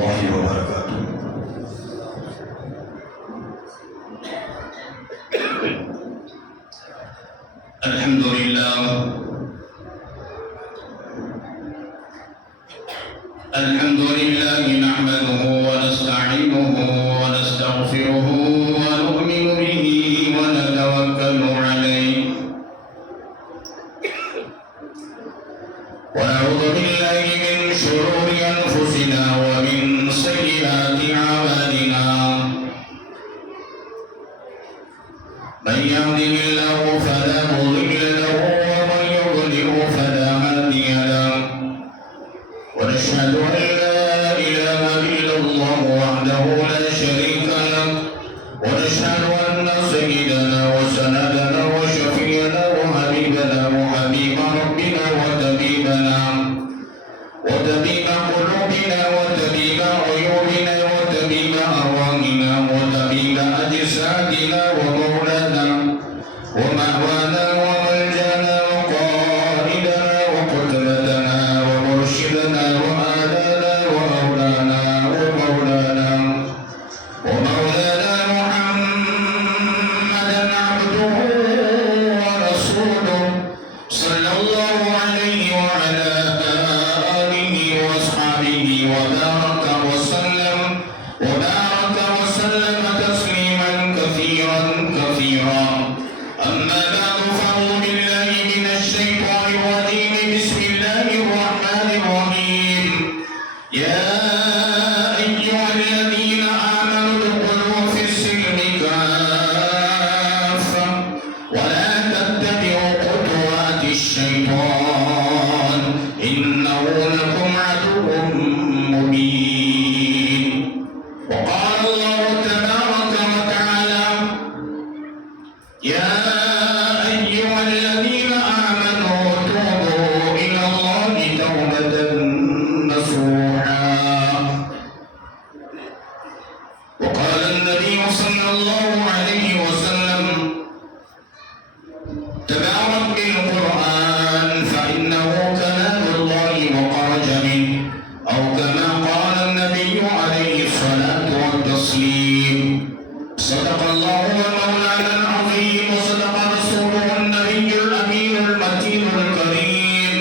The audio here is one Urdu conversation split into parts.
الله وبركاته. الحمد لله نحمده ونستعينه ونستغفره ونؤمن به ونتوكل عليه ونعوذ بالله من شرور أنفسنا ومن سيئات أعمالنا من يهده الله فلا مضل له ومن يضلل فلا هادي له ونشهد أن لا إله إلا الله وحده لا شريك له ونشهد أن سيدنا وسندنا وشفيعنا وحبيبنا وحبيب ربنا وطبيبنا وطبيب قلوبنا وطبيب عيوبنا وطبيب أرواحنا وطبيب أجسادنا ومولانا ومأوانا وملجأنا وقائدنا وقدرتنا ومرشدنا وآلانا وأولانا ومولانا محمدا عبده ورسوله صلى الله عليه وعلى آله وأصحابه وبارك وسلم تسليما كثيرا كثيرا. أما بعد فأعوذ بالله من الشيطان الرجيم. بسم الله الرحمن الرحيم. يا أيها الذين آمنوا ادخلوا في السلم كافة ولا تتبعوا خطوات الشيطان إنه لكم عدو مبين. وقال الله تبارك وتعالى يا أيها الذين آمنوا توبوا إلى الله توبة نصوحا. وقال النبي صلى الله عليه وسلم تبارك بالقرآن فإنه كلام الله وخرج منه أو كما قال النبي عليه الصلاة والتسليم. صدق الله مولانا العظيم وصدق رسوله النبي الأمين المتين الكريم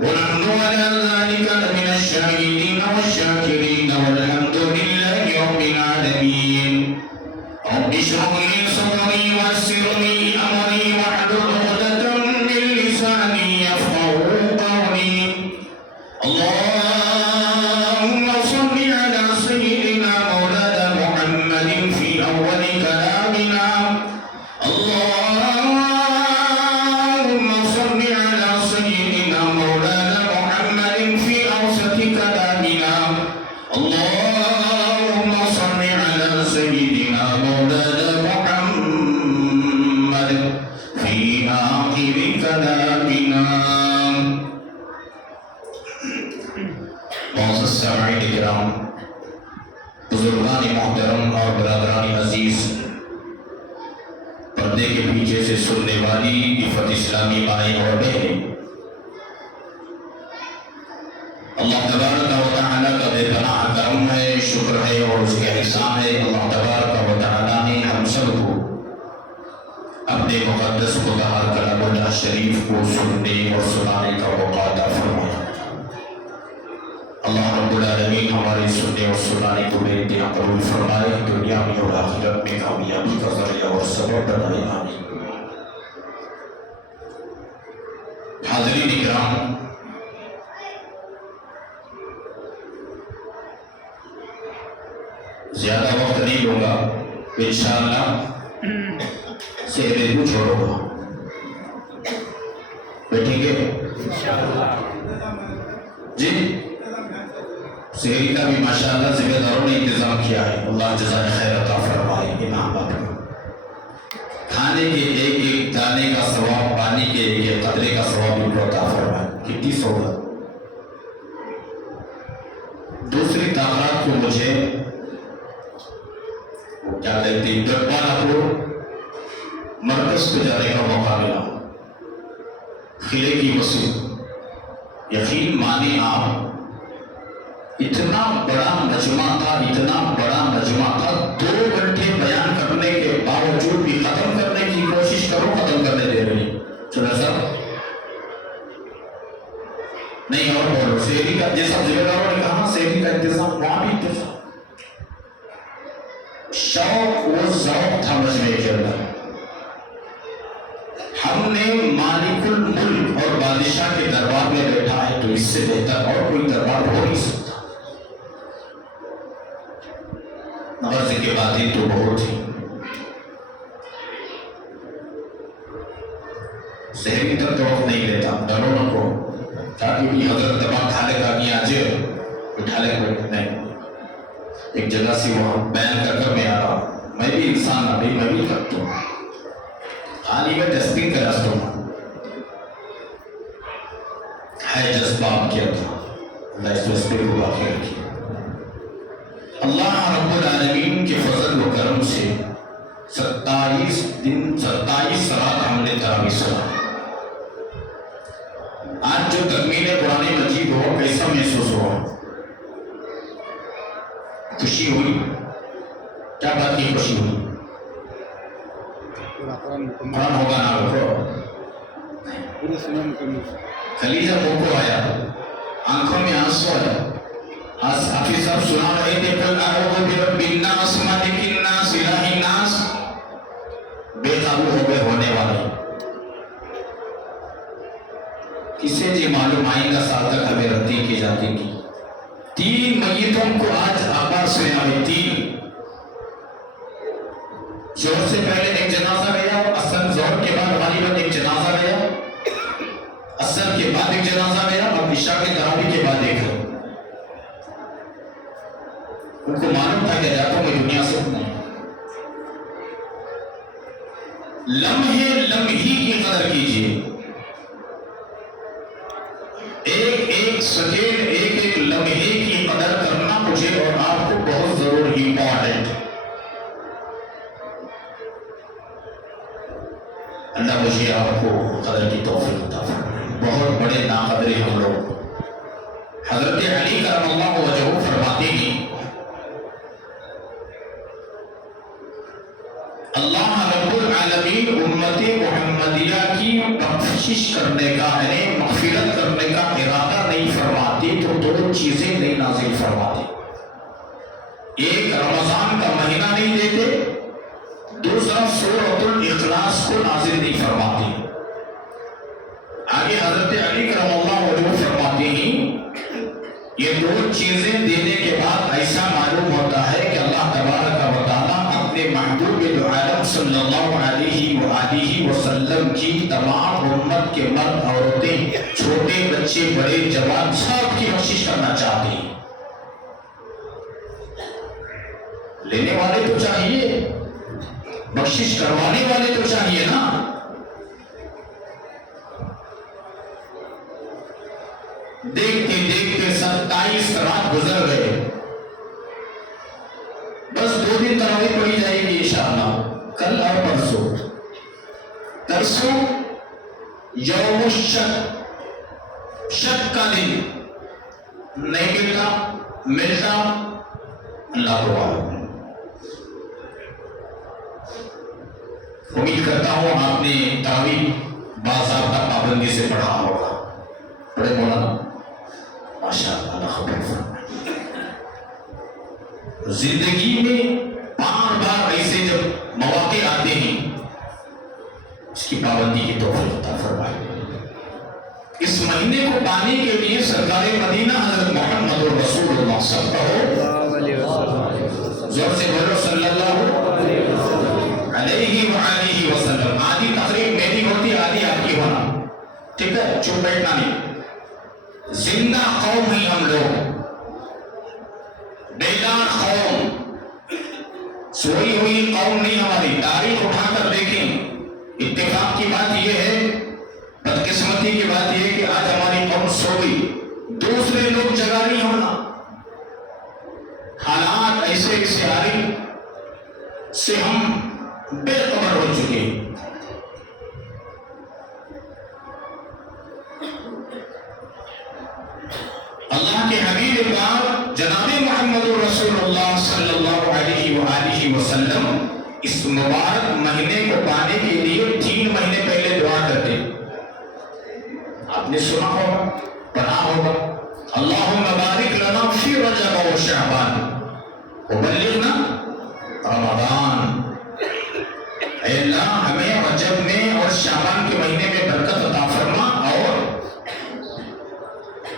ونحن على ذلك لمن الشاهدين والشاكرين والحمد لله رب العالمين. رب اشرح لي صدري ويسر لي أمري واحلل عقدة من لساني يفقهوا قولي. اللهم صل على سيدنا مولانا محمد في أول كلامنا. اللهم صل على سيدنا مولانا محمد في أوسط كلامنا. اللهم صل على سيدنا مولانا محمد في آخر كلامنا. معزز سامعین کرام، بزرگان محترم اور برادران عزیز، پردے کے پیچھے سے سننے والی عفت اسلامی مائیں اور بہنیں، اللہ تبارک و تعالیٰ کا بے پناہ کرم ہے، شکر ہے اور اس کے احسان ہے. اللہ تبارک و تعالیٰ نے ہم سب کو اپنے مقدس خودہار کلام اللہ شریف کو سننے اور سنانے کا موقع عطا فرمایا. اللہ رب العالمین ہمارے سننے اور سنانے کو بے انتہا قبول فرمائے، دنیا میں اور آخرت میں کامیابی کا ذریعہ اور سبب بنائے. آمین. حاضرین کرام، زیادہ وقت نہیں لوں گا، انشاءاللہ سہرے کو چھوڑوں گا. بیٹھیں گے جی؟ سہری کا بھی ماشاءاللہ ذمہ داروں نے انتظام کیا ہے. اللہ جزائے خیر عطا فرمائے. امام باپ کھانے کے ایک ایک دانے کا ثواب، پانی کے ایک ایک قطرے کا ثواب ان کو عطا فرمائے. کتنی صحبت. دوسری طاقت کو مجھے کیا کہتے ہیں ڈبانہ کو مرکز پہ جانے کا موقع ملا. خلے کی مسجد، یقین مانے آپ اتنا بڑا مجمع تھا، اتنا بڑا مجمع تھا، 2 گھنٹے بیان کرنے کے باوجود بھی ختم کرنے کی کوشش کرو، ختم کرنے دے رہی چلا صاحب نہیں اور بولو. شہری کا جیسا ذمہ داروں نے کہا شہری کا انتظام وہاں بھی انتظام. شوق و ذوق تھا مجمع کے اندر. ہم نے مالک الملک اور بادشاہ کے دربار میں بیٹھا ہے تو اس سے بہتر اور کوئی دربار ہو نہیں سکتا. غرض کی باتیں تو بہت ہی. شہری تک تو وقت نہیں لیتا، ڈرو نہ کو تاکہ بھی حضرت دماغ کھا لے گا کہ آج بٹھا لے گا نہیں. ایک جگہ سے وہاں بیان کر میں آ رہا ہوں. میں بھی انسان ابھی میں بھی کرتا ہوں، خالی میں تصدیق کا راستہ ہوں ہے جذبات کیا تھا. اللہ اس وسطے کو باقی رکھیے. اللہ رب العالمین کے فضل و کرم سے 27 دن 27 رات ہم نے تراویح سنا. آج جو تکمیل قرآن مجید ہو کیسا محسوس ہوا؟ خوشی ہوئی؟ کیا بات کی خوشی ہوئی؟ قرآن ہوگا نہ رکھو کلیجہ منہ کو آیا، آنکھوں میں آنسو آیا. حافظ صاحب سنا رہے تھے قل اعوذ برب الناس مالک الناس الہ الناس. بے قابو ہو گئے ہونے والے. کسے جی معلوم آئندہ سال تک ہمیں رتی کی جاتی کی. 3 میتوں کو آج آباد سے آئے. 3 زور سے پہلے ایک جنازہ گیا، اصل زور کے بعد غالباً ایک جنازہ گیا، اصل کے بعد ایک جنازہ گیا اور عشاء کے تراویح کے بعد ایک. ان کو معلوم تھا کہ جاتا ہوں میں دنیا سے نہیں. لمحے لمحی کی قدر کیجیے. ایک سیکنڈ ایک لمحے کی قدر کرنا مجھے اور آپ کو بہت ضرور امپورٹنٹ. اللہ مجھے آپ کو قدر کی توفیق عطا فرمائے. بہت بڑے ناقدرے ہم لوگ. حضرت علی کرم اللہ وجہہ فرماتے ہیں اللہ رب العالمین امت محمدیہ کی بخشش کرنے کا یعنی مغفرت کرنے کا ارادہ نہیں فرماتی تو 2 چیزیں نہیں نازل فرماتی. ایک رمضان کا مہینہ نہیں دیتے، دوسرا سورۃ الاخلاص کو نازل نہیں فرماتی. آگے حضرت علی کرم اللہ وجہہ فرماتے ہیں یہ 2 چیزیں دینے کے بعد ایسا معلوم ہوتا ہے کہ اللہ تبارک و تعالیٰ اپنے محبوب دو عالم صلی اللہ علیہ وآلہ وسلم کی تمام امت کے مرد عورتیں چھوٹے بچے بڑے جوان سب کی بخشش کرنا چاہتے ہیں. لینے والے تو چاہیے، بخشش کروانے والے تو چاہیے نا. دیکھتے دیکھتے 27 رات گزر گئے. بس 2 دن تراویح پڑھی جائے گی انشاءاللہ، کل اور پرسوں یوم الشک، شک کا دن. نہیں ملتا اللہ کو معلوم. امید کرتا ہوں آپ نے تراویح باضابطہ پابندی سے پڑھا ہوگا. پڑھے مولانا ماشاءاللہ اللہ خبر فرمائے. زندگی میں بار بار ایسے جب مواقع آتے ہیں اس کی پابندی کی توفیق عطا فرمائے. اس مہینے کو پانے کے لیے سرکار مدینہ حضرت محمد رسول اللہ صلی اللہ علیہ وسلم، زور سے بولو صلی اللہ علیہ وآلہ وسلم. آدھی تقریب میری ہوتی آدھی آپ کی ہونا، ٹھیک ہے؟ چپ بیٹھنا نہیں. زندہ قوم ہی ہم لوگ، بیدار قوم، سوئی ہوئی قوم نہیں ہماری. تاریخ اٹھا کر دیکھیں. اتفاق کی بات یہ ہے، بدقسمتی کی بات یہ ہے کہ آج ہماری قوم سو گئی، دوسرے لوگ جگہ نہیں ہونا. حالات ایسے ایسے آ رہی سے ہم بے خبر ہو چکے. اللہ کے حبیب پاک محمد رسول اللہ صلی اللہ علیہ وآلہ وسلم اس مبارک مہینے کو پانے کے لیے 3 مہینے پہلے دعا کرتے. آپ نے سنا ہوگا، پڑھا ہوگا، اللہم بارک لنا فی رجب و شعبان وبلغنا رمضان. اے اللہ ہمیں رجب میں اور شعبان کے مہینے میں برکت عطا فرما اور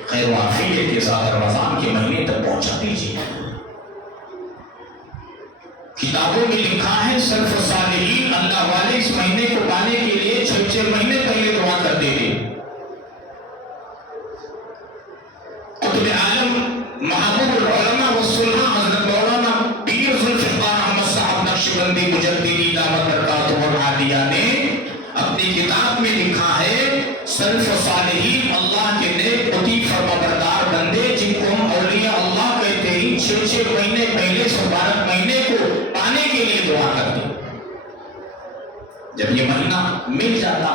خیر و عافیت کے ساتھ رمضان کے مہینے تک پہنچا دیجیے. کتابوں میں لکھا ہے سلف صالحین اللہ والے اس مہینے کو پانے کے لیے 6 مہینے پہلے دعا کرتے تھے. قطب عالم محبوب العلماء والسلطان حضرت مولانا پیر ذوالفقار احمد صاحب نقشبندی مجددی دامت برکاتہ العالیہ نے اپنی کتاب میں لکھا ہے سلف صالحین اللہ کے نیک عطی فرمانبردار بندے جن کو ہم اولیاء اللہ کہتے ہیں 6 مہینے پہلے اس مبارک مہینے کو پانے کے لیے دعا کرتے. جب یہ مہینہ مل جاتا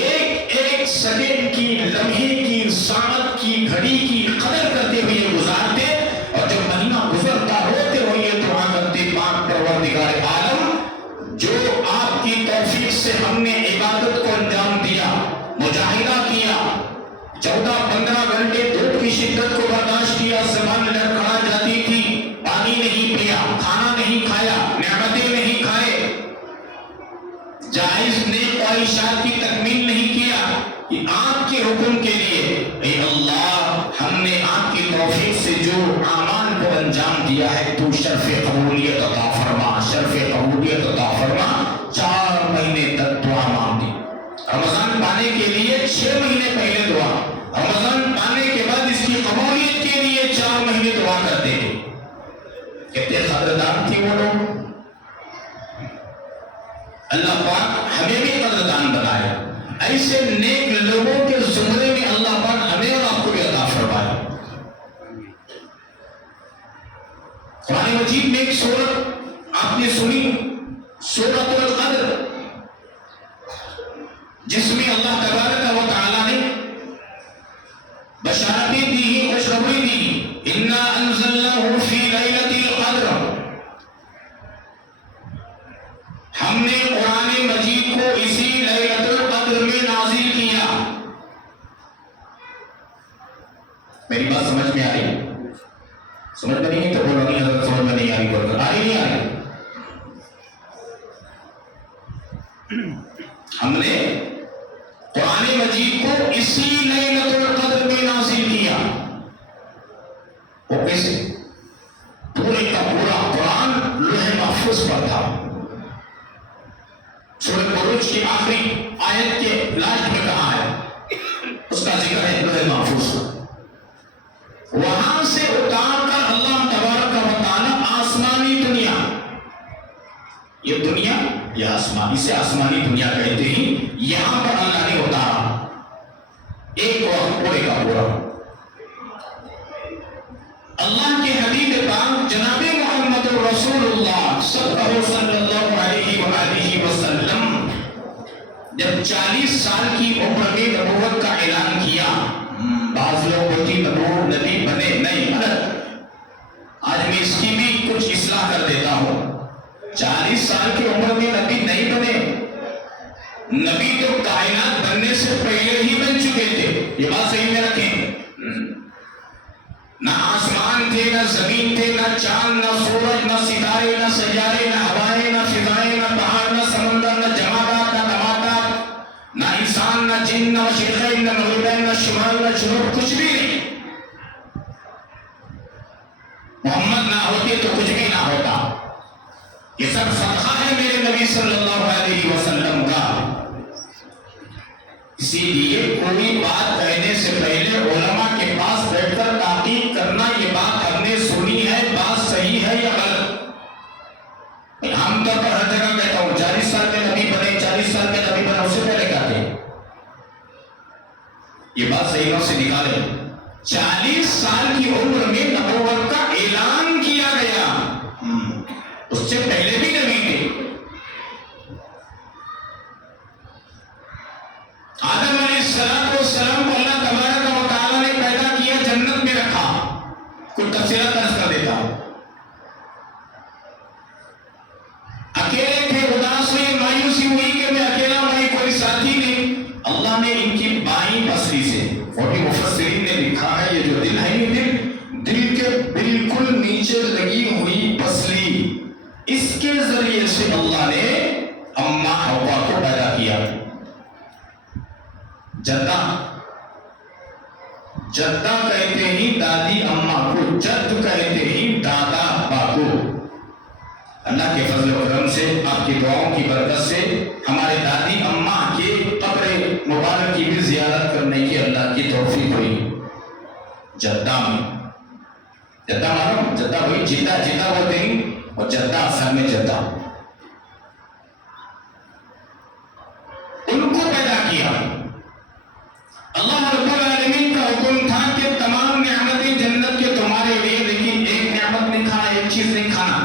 ایک ایک سیکنڈ کی، لمحے کی، ساعت کی، گھڑی کی قدر کرتے ہوئے گزارتے اور جب مہینہ گزرتا روتے ہوئے دعا کرتے پاک پروردگار عالم جو آپ کی توفیق سے ہم نے عبادت کو انجام دیا، مجاہدہ کیا، 14-15 گھنٹے دھوپ کی شدت کو برداشت کیا، زبان لڑکھڑا جاتی تھی، پانی نہیں پیا، کھانا نہیں کھایا، نعمتیں نہیں کھائے، جائز نیک خواہشات کی تکمیل نہیں کیا، کہ آپ کے حکم کے لیے اے اللہ ہم نے آپ کی توفیق سے جو اعمال کو انجام دیا ہے تو شرف قبولیت عطا فرما، شرف قبولیت عطا فرما. 4 مہینے تک دعا مانگی. رمضان پانے کے لیے 6 مہینے پہلے دعا، رمضان پانے کے بعد اس کی قبولیت کے لیے 4 مہینے دعا کرتے تھے. کتنے قدردان تھے وہ لوگ. اللہ پاک ہمیں بھی قدردان بنائے. ایسے نیک لوگوں کے زمرے میں اللہ پاک ہمیں اور آپ کو بھی عطا فرمائے. قرآن مجید میں ایک سورت آپ نے سنی، سورۃ القدر، جس میں اللہ تبارک و تعالی نے بشارتیں دی، خوشخبری دی. انا انزلناہ فی لیلۃ القدر، ہم نے قرآن مجید کو اسی لیلۃ القدر میں نازل کیا. میری بات سمجھ میں آ رہی؟ سمجھ میں نہیں تو بولو نہیں حضرت سمجھ میں نہیں آ رہی، بول کر آ رہی نہیں آ رہی. ہم نے قرآن مجید کو اسی لیلۃ القدر میں نازل کیا. وہ کیسے؟ پورے کا پورا قرآن لوح محفوظ پر تھا. سورۃ بروج کی آخری آیت کے لاسٹ میں کہا ہے، اس کا ذکر ہے لوح محفوظ. وہاں سے اتار کر اللہ تبارک و تعالی آسمانی دنیا، یہ دنیا یہ آسمان، اسے آسمانی دنیا کہتے ہیں، یہاں پر اللہ نے اتارا ایک وقت پورے کا پورا. اللہ کے حبیب پاک جناب محمد رسول اللہ صلی اللہ علیہ وآلہ وسلم جب 40 سال کی عمر میں نبوت کا اعلان کیا. بعض لوگ ہوتی نبی بنے نہیں، آج میں اس کی بھی کچھ اصلاح کر دیتا ہوں. 40 سال کی عمر میں نبی نہیں بنے، نبی تو کائنات بننے سے پہلے ہی بن چکے تھے. یہ بات صحیح میں رکھیں. نہ آسمان تھے، نہ زمین تھے، نہ چاند، نہ سورج، نہ ستارے، نہ سیارے، نہ ہوائیں، نہ فضائیں، نہ پہاڑ، نہ سمندر، نہ جمادات، نہ نباتات، نہ انسان، نہ جن، نہ مشرقین، نہ مغربین، نہ شمال، نہ جنوب، کچھ بھی نہیں. محمد نہ ہوتے تو کچھ بھی نہ ہوتا. یہ سب صدقہ ہے میرے نبی صلی اللہ علیہ وسلم کا. اسی لیے کوئی بات کہنے سے پہلے علماء کے پاس بیٹھ کر تحقیق کرنا، یہ بات ہم نے سنی ہے، بات صحیح ہے یا غلط. عام طور پر ہر جگہ کہتا ہوں 40 سال میں نبی بنے، 40 سال میں نبی بنے، اس سے پہلے کہتے ہیں یہ بات صحیح سے نکالیں. 40 سال کی عمر میں نبوت کا اعلان کیا گیا، اس سے پہلے بھی نبی تھے. آدم علیہ السلام کو اللہ تبارک و تعالی نے پیدا کیا، جنت میں رکھا. کوئی تفصیلات درج کر دیتا ہوں. بالکل نیچے لگی ہوئی پسلی، اس کے ذریعے سے اللہ نے اماں حوا کو پیدا کیا۔ جدہ جدہ کہتے ہی دادی اماں کو، جد کہتے ہی دادا ابا کو۔ اللہ کے فضل و کرم سے، آپ کی دعاؤں کی برکت سے ہمارے دادی اماں کے قبر مبارک کی بھی زیارت کرنے کی اللہ کی توفیق ہوئی۔ جدہ میں، جدہ معلوم، جدہ ہوئی جدہ، جدہ بولتے ہیں، اور جدہ اصل میں جدہ، ان کو پیدا کیا۔ اللہ رب العالمین کا حکم تھا کہ تمام نعمتیں جنت کے تمہارے لیے، لیکن ایک نعمت نہیں کھانا، ایک چیز نہیں کھانا۔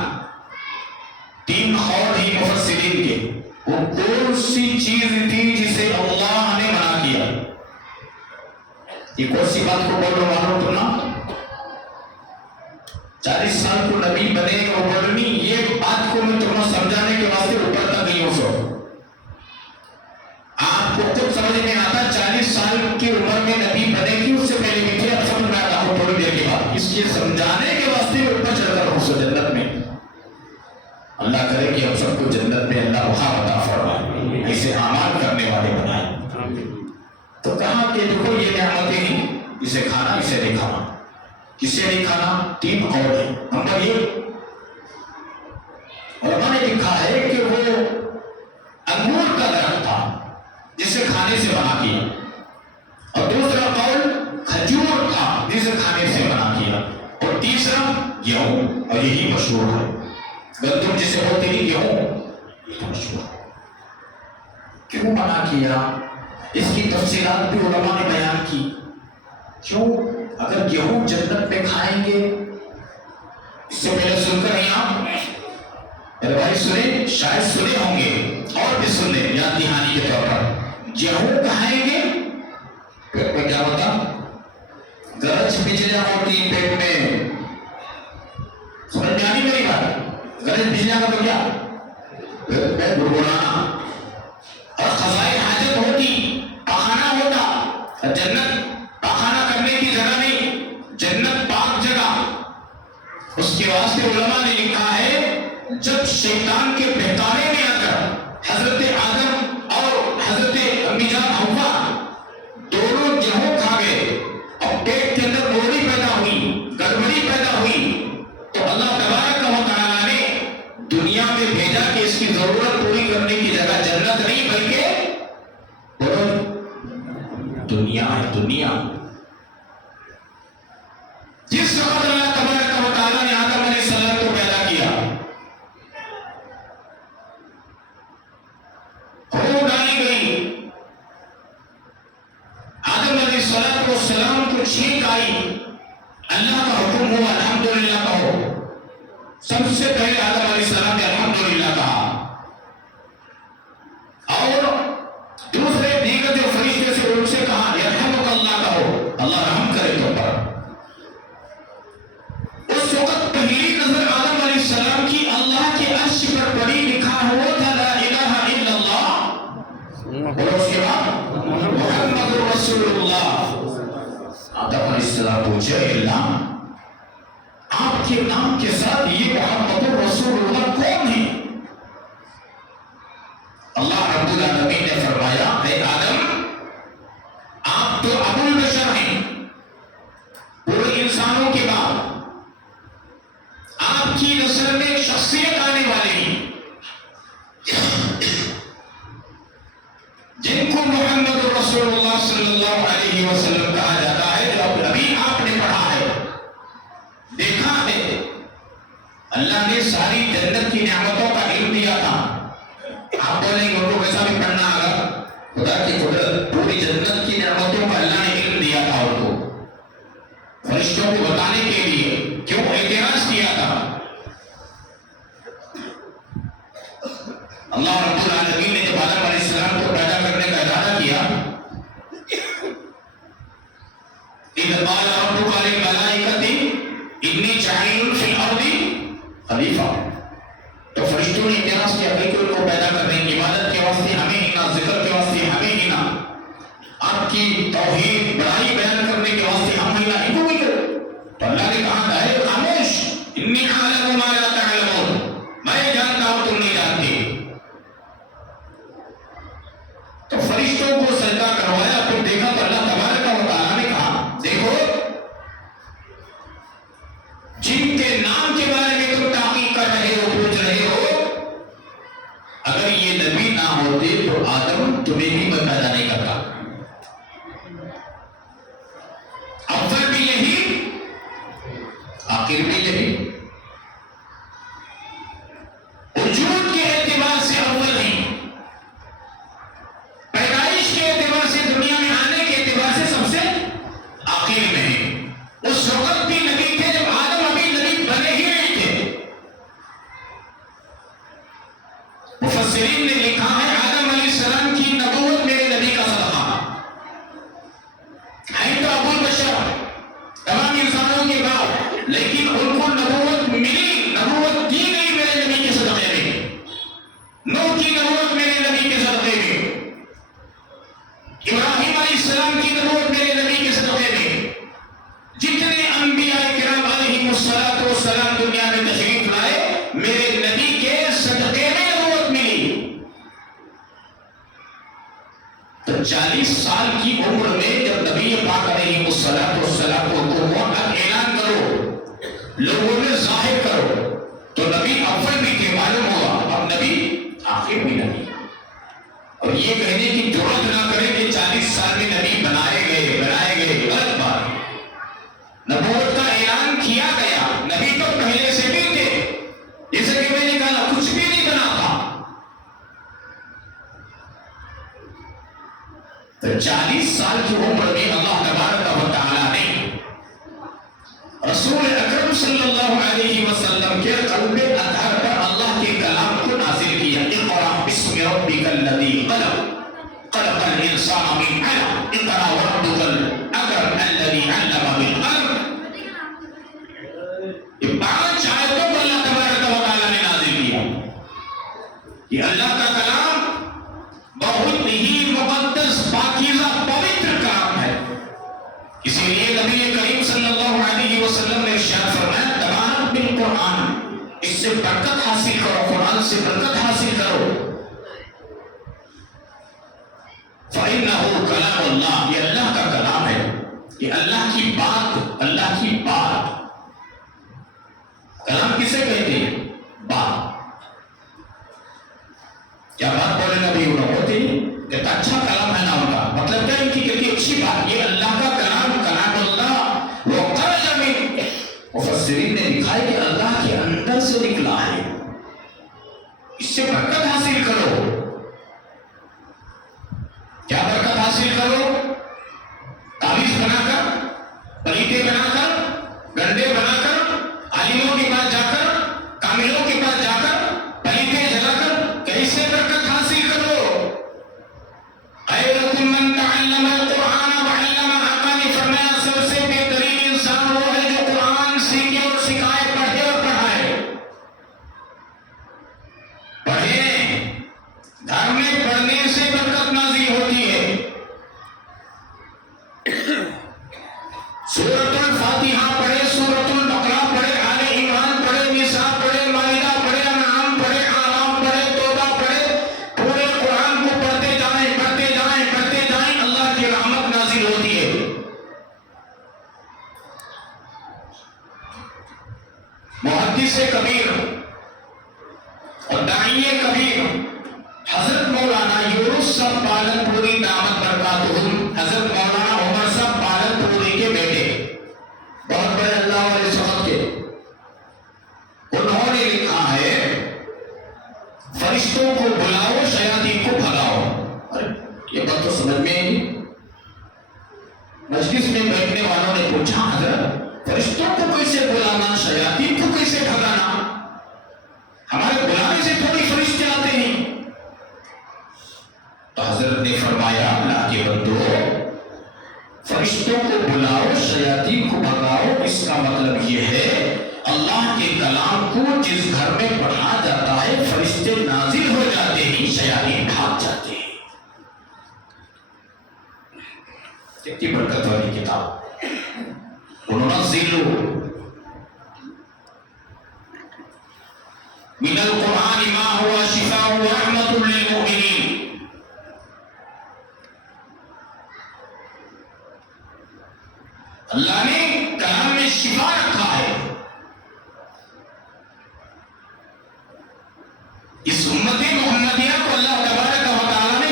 تین قول ہی مفسرین کے، وہ کون سی چیز تھی جسے اللہ نے منع کیا؟ یہ کون سی بات کو بول رہا ہوں تو نا 40 سال کو نبی بنے اور بولنی، یہ بات کو میں تمہیں سمجھانے کے واسطے اوپر تک نہیں ہو سکتا۔ آپ کو خود سمجھ میں آتا 40 سال کی عمر میں نبی بنے گی، اس سے پہلے بھی تھے، اب سمجھ میں آتا ہوں تھوڑی دیر کے بعد۔ اس کے سمجھانے کے واسطے اوپر چڑھ کر ہو سو جنت میں۔ اللہ کرے کہ ہم سب کو جنت میں اللہ وہاں عطا فرمائے، اسے اعمال کرنے والے بنائے۔ تو کہا کہ دیکھو یہ نعمتیں ہیں، اسے کھانا، اسے نہیں کھانا۔ کسے نہیں کھانا؟ تین قول ہے۔ نمبر ایک، علماء نے لکھا ہے کہ وہ انگور کا درخت تھا جسے کھانے سے منع کیا، اور دوسرا قول کھجور تھا جسے کھانے سے منع کیا، اور تیسرا گیہوں، اور یہی مشہور ہے، گندم جسے بولتے ہیں گیہوں، مشہور۔ کیوں منع کیا؟ اس کی تفصیلات بھی علماء نے بیان کی۔ کیوں؟ اگر گیہوں جنت میں کھائیں گے، اس سے پہلے سن کر یہاں میرے بھائی سنے، شاید سنے ہوں گے اور بھی سن لیں یاد دہانی کے طور پر، گیہوں کھائیں گے پیٹ میں کیا ہوتا؟ گرج بجلیاں ہوتی پیٹ میں۔ سمجھ میں آنی میری بات؟ گرج بجلیاں کا تو کیا؟ پیٹ میں گڑگڑانا، اور خزائے حاجت ہوتی، پخانا ہوتا۔ جنت پخانا کرنے کی جگہ نہیں، جنت پاک جگہ۔ اس کے واسطے علماء نے لکھا ہے جب شیطان کے بہکانے میں آ کر حضرت آدم اور حضرت امی جان حوا دونوں گیہوں کھا گئے، اور پیٹ کے اندر بوڑی پیدا ہوئی، گڑبڑی پیدا ہوئی، تو اللہ تبارک و تعالیٰ نے دنیا میں بھیجا کہ اس کی ضرورت پوری کرنے کی جگہ جنت نہیں بلکہ دنیا ہے، دنیا۔ جس وقت اللہ تبارک و تعالیٰ نے آدم علیہ السلام کو پیدا کیا، روح ڈالی گئی، آدم علیہ السلام کو چھینک آئی، اللہ کا حکم ہوا الحمدللہ کہو۔ سب سے پہلے آدم علیہ السلام نے الحمدللہ کہا، اور دوسرے دیگر جو فرشتے سے ان سے کہا یرحمک اللہ کہو، اللہ رحم کرے تو پر۔ اس وقت پہلی نظر آدم علیہ السلام کی اللہ کے عرش پر پڑی، لکھا ہوا تھا لا الہ الا اللہ، اور اس کے بعد محمد رسول اللہ۔ آدم علیہ السلام پوچھے اللہ آپ کے نام کے ساتھ یہ محمد رسول اللہ کون ہے؟ اللہ رب العالمین نے فرمایا اے آدم آپ تو ابو البشر ہیں، پورے انسانوں کے بعد آپ کی نسل میں ایک شخصیت آنے والی ہے جن کو محمد رسول اللہ صلی اللہ علیہ وسلم کہا جاتا ہے، جو ابھی آپ نے پڑھا ہے، دیکھا ہے۔ اللہ نے ساری جنت کی نعمتوں کا علم دیا تھا۔ آپ بولیں گے ان کو کیسا بھی پڑھنا آگا؟ خدا کی قدرت، پوری جنت کی نعمتوں کا اللہ نے علم دیا تھا ان کو، فرشتوں کو بتانے کے لیے۔ کیوں اعتراض کیا تھا؟ اللہ رب العالمین نے جب آدم علیہ السلام کو پیدا کرنے کا ارادہ کیا، اِذْ قَالَ رَبُّكَ لِلْمَلَائِكَةِ إِنِّي جَاعِلٌ فِي الْأَرْضِ خلیفہ، تو فرشتوں نے اعتراض کیا کہ ان کو پیدا کرنے کی عبادت کے واسطے ہمیں ہی نہ، ذکر کے واسطے ہمیں ہی نہ، آپ کی توحید بڑائی بیان کرنے کے واسطے ہم ہی نہ، ان کو بھی کرو۔ تو اللہ نے کہا ہے خاموش، آدم تمہیں بھی میں پیدا نہیں کرتا. اول بھی یہی آخر بھی یہی. وجود کے اعتبار سے اول نہیں, پیدائش کے اعتبار سے, دنیا میں آنے کے اعتبار سے سب سے آخر میں ہے. اس وقت بھی نبی تھے جب آدم ابھی نبی بنے ہی نہیں تھے. مفسرین نے لکھا ہے آدم علیہ السلام کی نبوت میرے نبی کا صدقہ ہے. تو ابو البشر تمام انسانوں کے بعد, لیکن ان کو نبوت ملی, نبوت دی گئی میرے نبی کے صدقے میں. نوح کی نبوت میرے نبی کے صدقے میں, ابراہیم علیہ السلام کی نبوت میرے نبی کے صدقے میں. جتنے انبیاء کرام علیہم الصلوۃ والسلام دنیا میں تشریف لائے میرے نبی کے صدقے میں نبوت ملی. تو 40 سال کی عمر میں جب نبی پاک علیہ الصلوۃ والسلام کو اب اعلان کرو, لوگوں میں ظاہر کرو, تو نبی اول بھی تھے معلوم ہوا, اب نبی آخر بھی نبی. اور یہ کہنے کی جرات نہ کرے کہ 40 سال میں نبی بنائے گئے, غلط بات. نبوت کا اعلان کیا گیا, نبی تو پہلے سے بھی تھے, جیسے کہ میں نے کہا کچھ بھی نہیں بنا تھا. تو 40 سال کی عمر میں اللہ تبارک و تعالیٰ نے رسول اکرم صلی اللہ علیہ وسلم کے قلب اطہر پر اللہ کے کلام کو نازل کیا. اقرأ باسم ربک الذی خلق خلق الانسان من علق اقرأ وربک الاکرم الذی علم بالقلم. یہ 5 آیتوں کو اللہ تبارک و تعالیٰ نے نازل کیا. یہ اللہ کا کلام بہت ہی مقدس, پاکیزہ, پوتر کلام ہے. اسی لیے نبی کریم صلی اللہ علیہ وسلم نے ارشاد فرمایا تبارک بالقرآن, اس سے برکت حاصل کرو, قرآن سے برکت حاصل کرو. فَإِنَّهُ كَلَامُ اللَّهِ, یہ اللہ کا کلام ہے, یہ اللہ کی بات, اللہ کی بات. کلام کسے کہتے ہیں؟ بات. کیا بات بولے نبی انہوں ہوتی کہتا اچھا کلام ہے نا ان کا, مطلب کیا ان کی کہتی اچھی بات, یہ اللہ کا کلام, کلام اللہ وہ خرج من. مفسرین نے لکھا ہے کہ اللہ کے اندر سے نکلا ہے, اس سے برکت حاصل کرو. کیا برکت حاصل کرو؟ تعویذ بنا کر, پلیتے بنا کر, گنڈے بنا کر, عالموں کے پاس جا کر, کاملوں کے پاس جا کر, پلیتے جلا کر کیسے برکت حاصل کرو؟ خیرکم من تعلم القرآن وعلمہ, آقا نے فرمایا سب سے بہترین انسان وہ ہے جو قرآن سیکھے اور سکھائے, پڑھے اور پڑھائے. پڑھیں, گھر میں پڑھنے سے برکت نازل ہوتی ہے. سورۃ الفاتحہ پڑھے, سورۃ البقرہ پڑھے, آل عمران پڑھے, نساء پڑھے, مائدہ پڑھے, انعام پڑھے, اعراف پڑھے, توبہ پڑھے, پورے قرآن کو پڑھتے جائیں, پڑھتے جائیں, پڑھتے جائیں, اللہ کی رحمت نازل ہوتی ہے. محدث کبیر اور داعی کبیر حضرت مولانا یونس صاحب پالنپوری دامت برکاتہم, حضرت مولانا عمر صاحب پالنپوری کے بیٹے, بہت بڑے اللہ والے صاحب کے, انہوں نے لکھا ہے فرشتوں کو بلاؤ, شیاطین کو بھگاؤ. یہ بات تو سمجھ میں نہیں. مجلس میں بیٹھنے والوں نے پوچھا حضرت فرشتوں کو کیسے بلانا, شیاطین کو کیسے بھگانا؟ ہمارے بلانے سے تھوڑی فرشتے آتے ہیں. تو حضرت نے فرمایا اللہ کے بندو, فرشتوں کو بلاؤ, شیاطین کو بھگاؤ, اس کا مطلب یہ ہے اللہ کے کلام کو جس گھر میں پڑھا جاتا ہے فرشتے نازل ہو جاتے ہیں, شیاطین بھاگ جاتے ہیں. کتنی برکت والی کتاب. وَنُنَزِّلُ مِنَ الْقُرْآنِ مَا هُوَ شِفَاءٌ وَرَحْمَةٌ لِلْمُؤْمِنِينَ. اللہ نے کلام میں شفا رکھا ہے. اس امت محمدیہ کو اللہ تبارک و تعالیٰ نے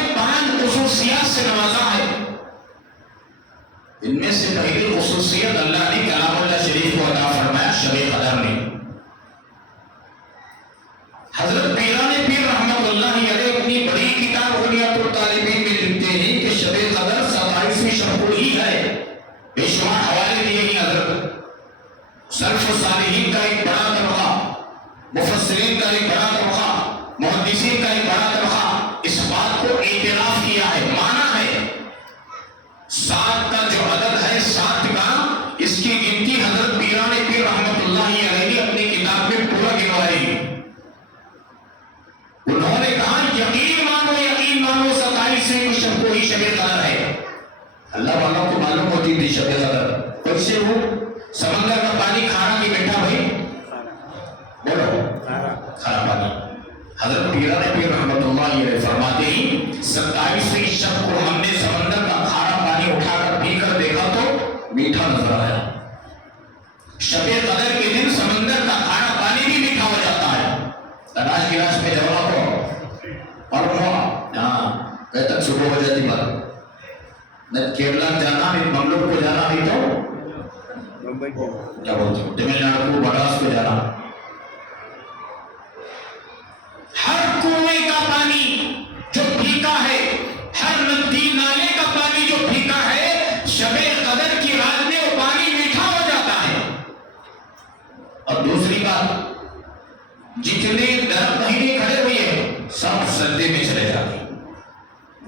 مفسرین کا ایک بڑا طبقہ، محدثین کا ایک بڑا طبقہ اس بات کو اعتراف کیا ہے، مانا ہے 7 کا جو عدد ہے 7 کا، اس کی گنتی حضرت پیران پیر رحمت اللہ علیہ نے اپنی کتاب میں پورا گنوائی۔ انہوں نے کہا یقین مانو 27ویں شب کو ہی شب قدر ہے۔ اللہ والوں کو معلوم ہوتی تھی شب قدر کیسے ہو؟ سمندر کا پانی کھارا کی میٹھا بھائی بولو کھارا پانی۔ حضرت پیران پیر رحمت اللہ علیہ فرماتے ہی 27ویں شب کو ہم نے سمندر کا کھارا پانی اٹھا کر پی کر دیکھا تو میٹھا نظر آیا۔ شب قدر کے دن سمندر کا کھارا پانی بھی میٹھا ہو جاتا ہے۔ تلاش گلاش میں جواب ہو اور کہتے تک صبح ہو جاتی بات نہ کیرلا جانا نہیں، بنگلور کو جانا نہیں تو کیا بولتے ہو تمل ناڈو کو مدراس کو جانا۔ ہر کنویں کا پانی جو پھیکا ہے، ہر ندی نالے کا پانی جو پھیکا ہے، شب قدر کی رات میں وہ پانی میٹھا ہو جاتا ہے۔ اور دوسری بات، جتنے درخت کہیں کھڑے ہوئے ہیں سب سجدے میں چلے جاتے ہیں۔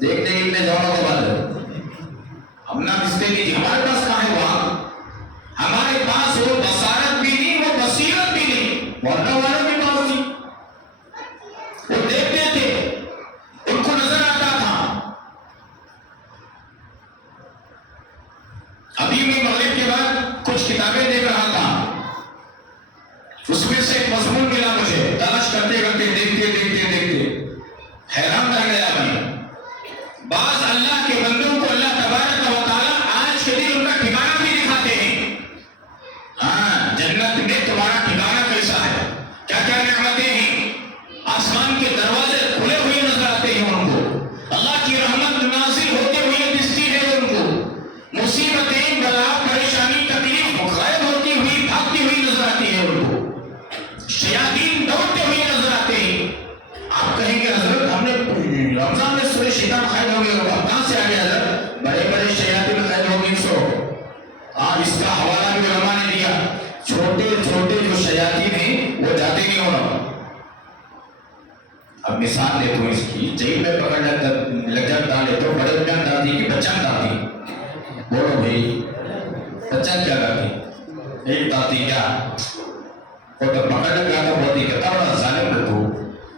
دیکھتے ہیں اتنے جوڑوں کے بعد ہم نہ کستے لیجیے، ہمارے پاس کہاں ہے وہاں؟ ہمارے پاس وہ بصارت بھی نہیں، وہ بصیرت بھی نہیں، محلہ والوں کے پاس نہیں۔ وہ دیکھتے تھے، ان کو نظر آتا تھا۔ ابھی میں مغرب کے بعد کچھ کتابیں دیکھ رہا تھا، اس میں سے ایک مضمون ملا مجھے، تلاش کرتے کرتے دیکھتے حیران رہ گیا بھائی۔ بعض اللہ کے بندوں کو اللہ تبارک و تعالیٰ آج کے دن ان کا ٹھکانہ بھی دکھاتے ہیں۔ ہاں، جنت میں تمہارا ٹھکانہ کیسا ہے، کیا کیا نعمتیں ہیں، آسمان کے دروازے کھلے ہوئے نظر آتے ہیں ان کو، اللہ کی رحمت نازل ہوتے ہوئے دستی ہے ان کو، مصیبتیں بلا پریشانی تکلیف غائب ہوتی ہوئی بھاگتی ہوئی نظر آتی ہے ان کو، شیاطین دوڑتے ہوئے نظر آتے ہیں۔ آپ کہیں گے حضرت ہم نے رمضان میں سورہ شیطان قائد ہو گئے ہوگا، کہاں سے آگے حضرت؟ بڑے بڑے شیاطین قائد ہو گئے سو۔ اس کا حوالہ بھی علماء نے دیا، چھوٹے چھوٹے جو شیاطین ہیں وہ جاتے نہیں ہونا۔ اب مثال لے تو اس کی جیل میں پکڑ لگ جاتا ہے تو بڑے بچن داتی کہ بچن داتی بولو بھائی بچن کیا کرتی؟ ایک داتی کیا وہ تو پکڑ لگ جاتا بولتی کہتا بڑا ظالم ہے تو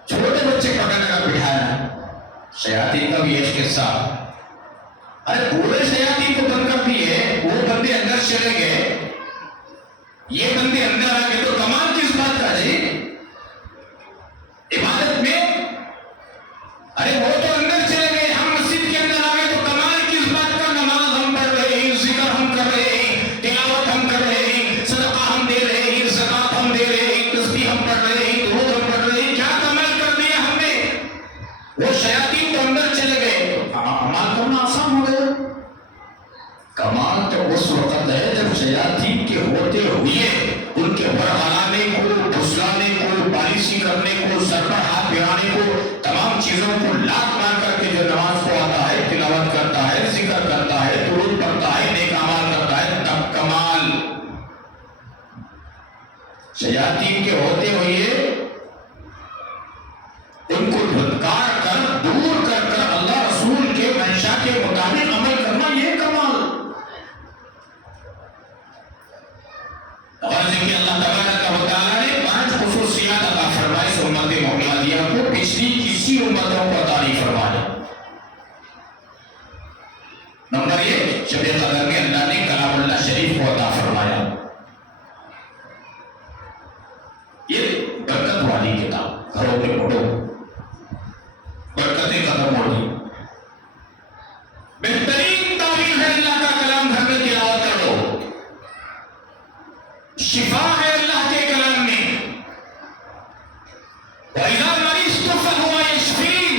چھوٹے بچے پکڑنے کا بٹھایا۔ شیاطین کا بھی ایک قصہ، ارے پورے شیاطین کو بند کر دیے، وہ بندے اندر چلے گئے، یہ بندے اندر آ گئے تو کمال کس بات کا جی؟ عبادت میں ارے وہ تو اندر چلے گئے، ہم مسجد کے اندر آ گئے تو کمال کس بات کا؟ نماز ہم پڑھ رہے ہیں، ذکر ہم کر رہے ہیں، تلاوت ہم کر رہے ہیں، صدقہ ہم دے رہے ہیں، زکات ہم دے رہے ہیں، تسبیح ہم پڑھ رہے ہیں، درود ہم پڑھ رہے ہیں، کیا کمال کر دیا ہم نے؟ وہ شیاطین تو اندر چلے گئے، کمال کرنا آسان ہو گیا۔ کمال تو اس وقت ہے جب شیاطین کے ہوتے ہوئے ان کے برہلانے کو، پھسلانے کو، پالیسی کرنے کو، سر پر ہاتھ پھیرانے کو، تمام چیزوں کو لات مار کر کے جو نماز کو آتا ہے، تلاوت کرتا ہے، ذکر کرتا ہے، درود پڑھتا ہے، نیک اعمال کرتا ہے، تب کمال۔ شیاطین کے ہوتے ہوئے ان کو دھتکار کر دور کر کر اللہ رسول کے منشا کے مطابق عمل کرنا، یہ کمال۔ اور دیکھیں اللہ تبارک و تعالیٰ نے 5 خصوصیات عطا فرمائی اس امت محمدیہ کو، پچھلی کسی امتوں کو عطا نہیں فرمائی۔ نمبر 1، شب قدر میں اللہ نے کلام اللہ شریف کو عطا فرمایا۔ یہ برکت والی کتاب، گھروں میں پڑھو، برکتیں ختم ہوگی۔ بہترین تعلیم ہے اللہ کا کلام، گھر میں تلاوت کرو، شفا ہے اللہ کے کلام میں۔ وَإِذَا مَرِضْتُ فَهُوَ يَشْفِينِ،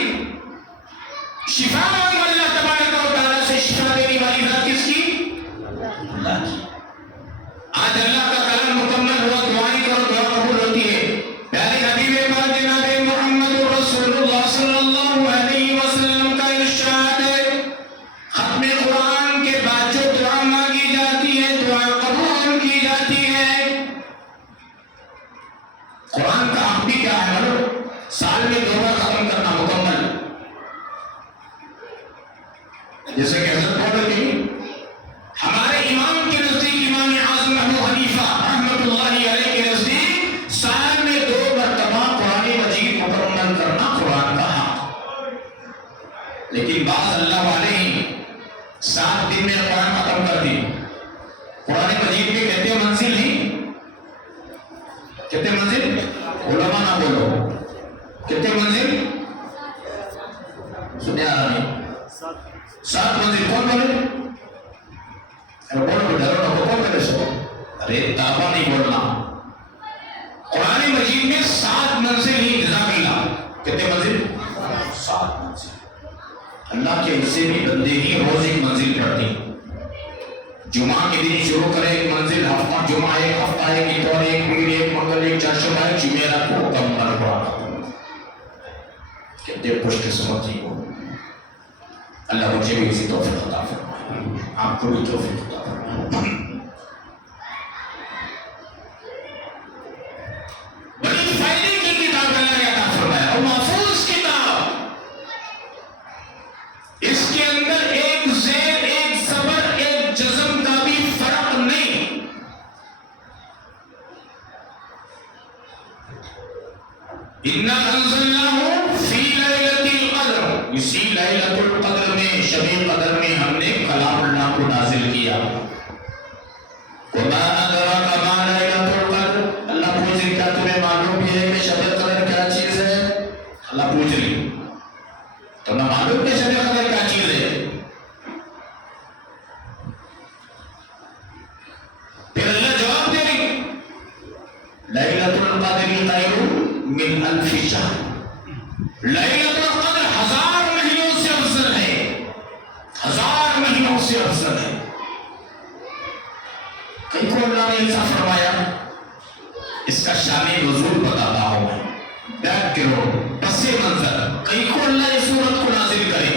شفا مانگو اللہ تبارک و تعالیٰ سے، شفا دینے والی ذات کس کی؟ اللہ کی۔ آج اللہ کا کلام مکمل ہوا، دعائیں کرو، دعا قبول ہوتی ہے۔ پیارے حبیب پاک جناب محمد رسول اللہ صلی اللہ علیہ وسلم کا ارشاد ہے، ختم قرآن کے بعد جو دعا مانگی جاتی ہے، دعا قبول کی جاتی ہے۔ قرآن کا حق بھی کیا ہے مطلب سال میں 2 بار ختم کرنا مکمل. جیسے کہ حضرت بول رہی تھی ہمارے امام کے نزدیک امام اعظم ابو حنیفہ رحمۃ اللہ علیہ کے نزدیک سال میں 2 مرتبہ قرآن مجید مکمل کرنا قرآن کا حق. لیکن بعض اللہ والے ہی 7 دن میں قرآن ختم کر دی. قرآن مجید میں کہتے ہیں منزل نہیں کہتے منزل علماء نہ بولو کہتے منزل سنیا نہیں 7 منزل کون بولے بولو ڈرو نہ کون کرے سو ارے تابا نہیں بولنا. قرآن مجید میں 7 منزل ہی جزاک اللہ کہتے منزل 7 منزل. اللہ کے حصے بھی بندے ہی روز ایک منزل پڑھتی. جمعہ کے دن شروع کرے ایک منزل ہفتہ جمعہ ایک ہفتہ ایک اتوار ایک پیر ایک منگل ایک چاشبہ ایک جمعرات کو مکمل قرآن کہتے خوش قسمت ہی ہو. اللہ مجھے بھی اسی توفیق عطا فرمائے آپ کو بھی توفیق عطا فرمائے. بڑی فائدے کی کتاب اللہ نے عطا فرمایا اور محفوظ کتاب. اس کے اندر ایک زیر ایک زبر ایک جزم کا بھی فرق نہیں. اِنَّا أَنزَلْنَاهُ فِي لَيْلَةِ الْقَدْرِ اسی لیلۃ القدر میں شب قدر میں ہم نے کلام اللہ کو نازل کیا. وَمَا أَدْرَاكَ مَا لَيْلَةُ الْقَدْرِ اللہ پوچھ رہی کیا تمہیں معلوم ہے کہ شب قدر کیا چیز ہے. اللہ پوچھ رہی تمہیں معلوم ہے شب قدر کیا چیز ہے. پھر اللہ جواب دے رہی لیلۃ القدر خیر من الف شہر. لیلۃ القدر 1000 مہینوں سے افضل ہے. 1000 مہینوں سے افضل ہے. کئی کو اللہ نے ایسا فرمایا. اس کا شان نزول بتاتا ہوں میں بیک گراؤنڈ پس منظر. کئی کو اللہ اس سورت کو نازل کرے.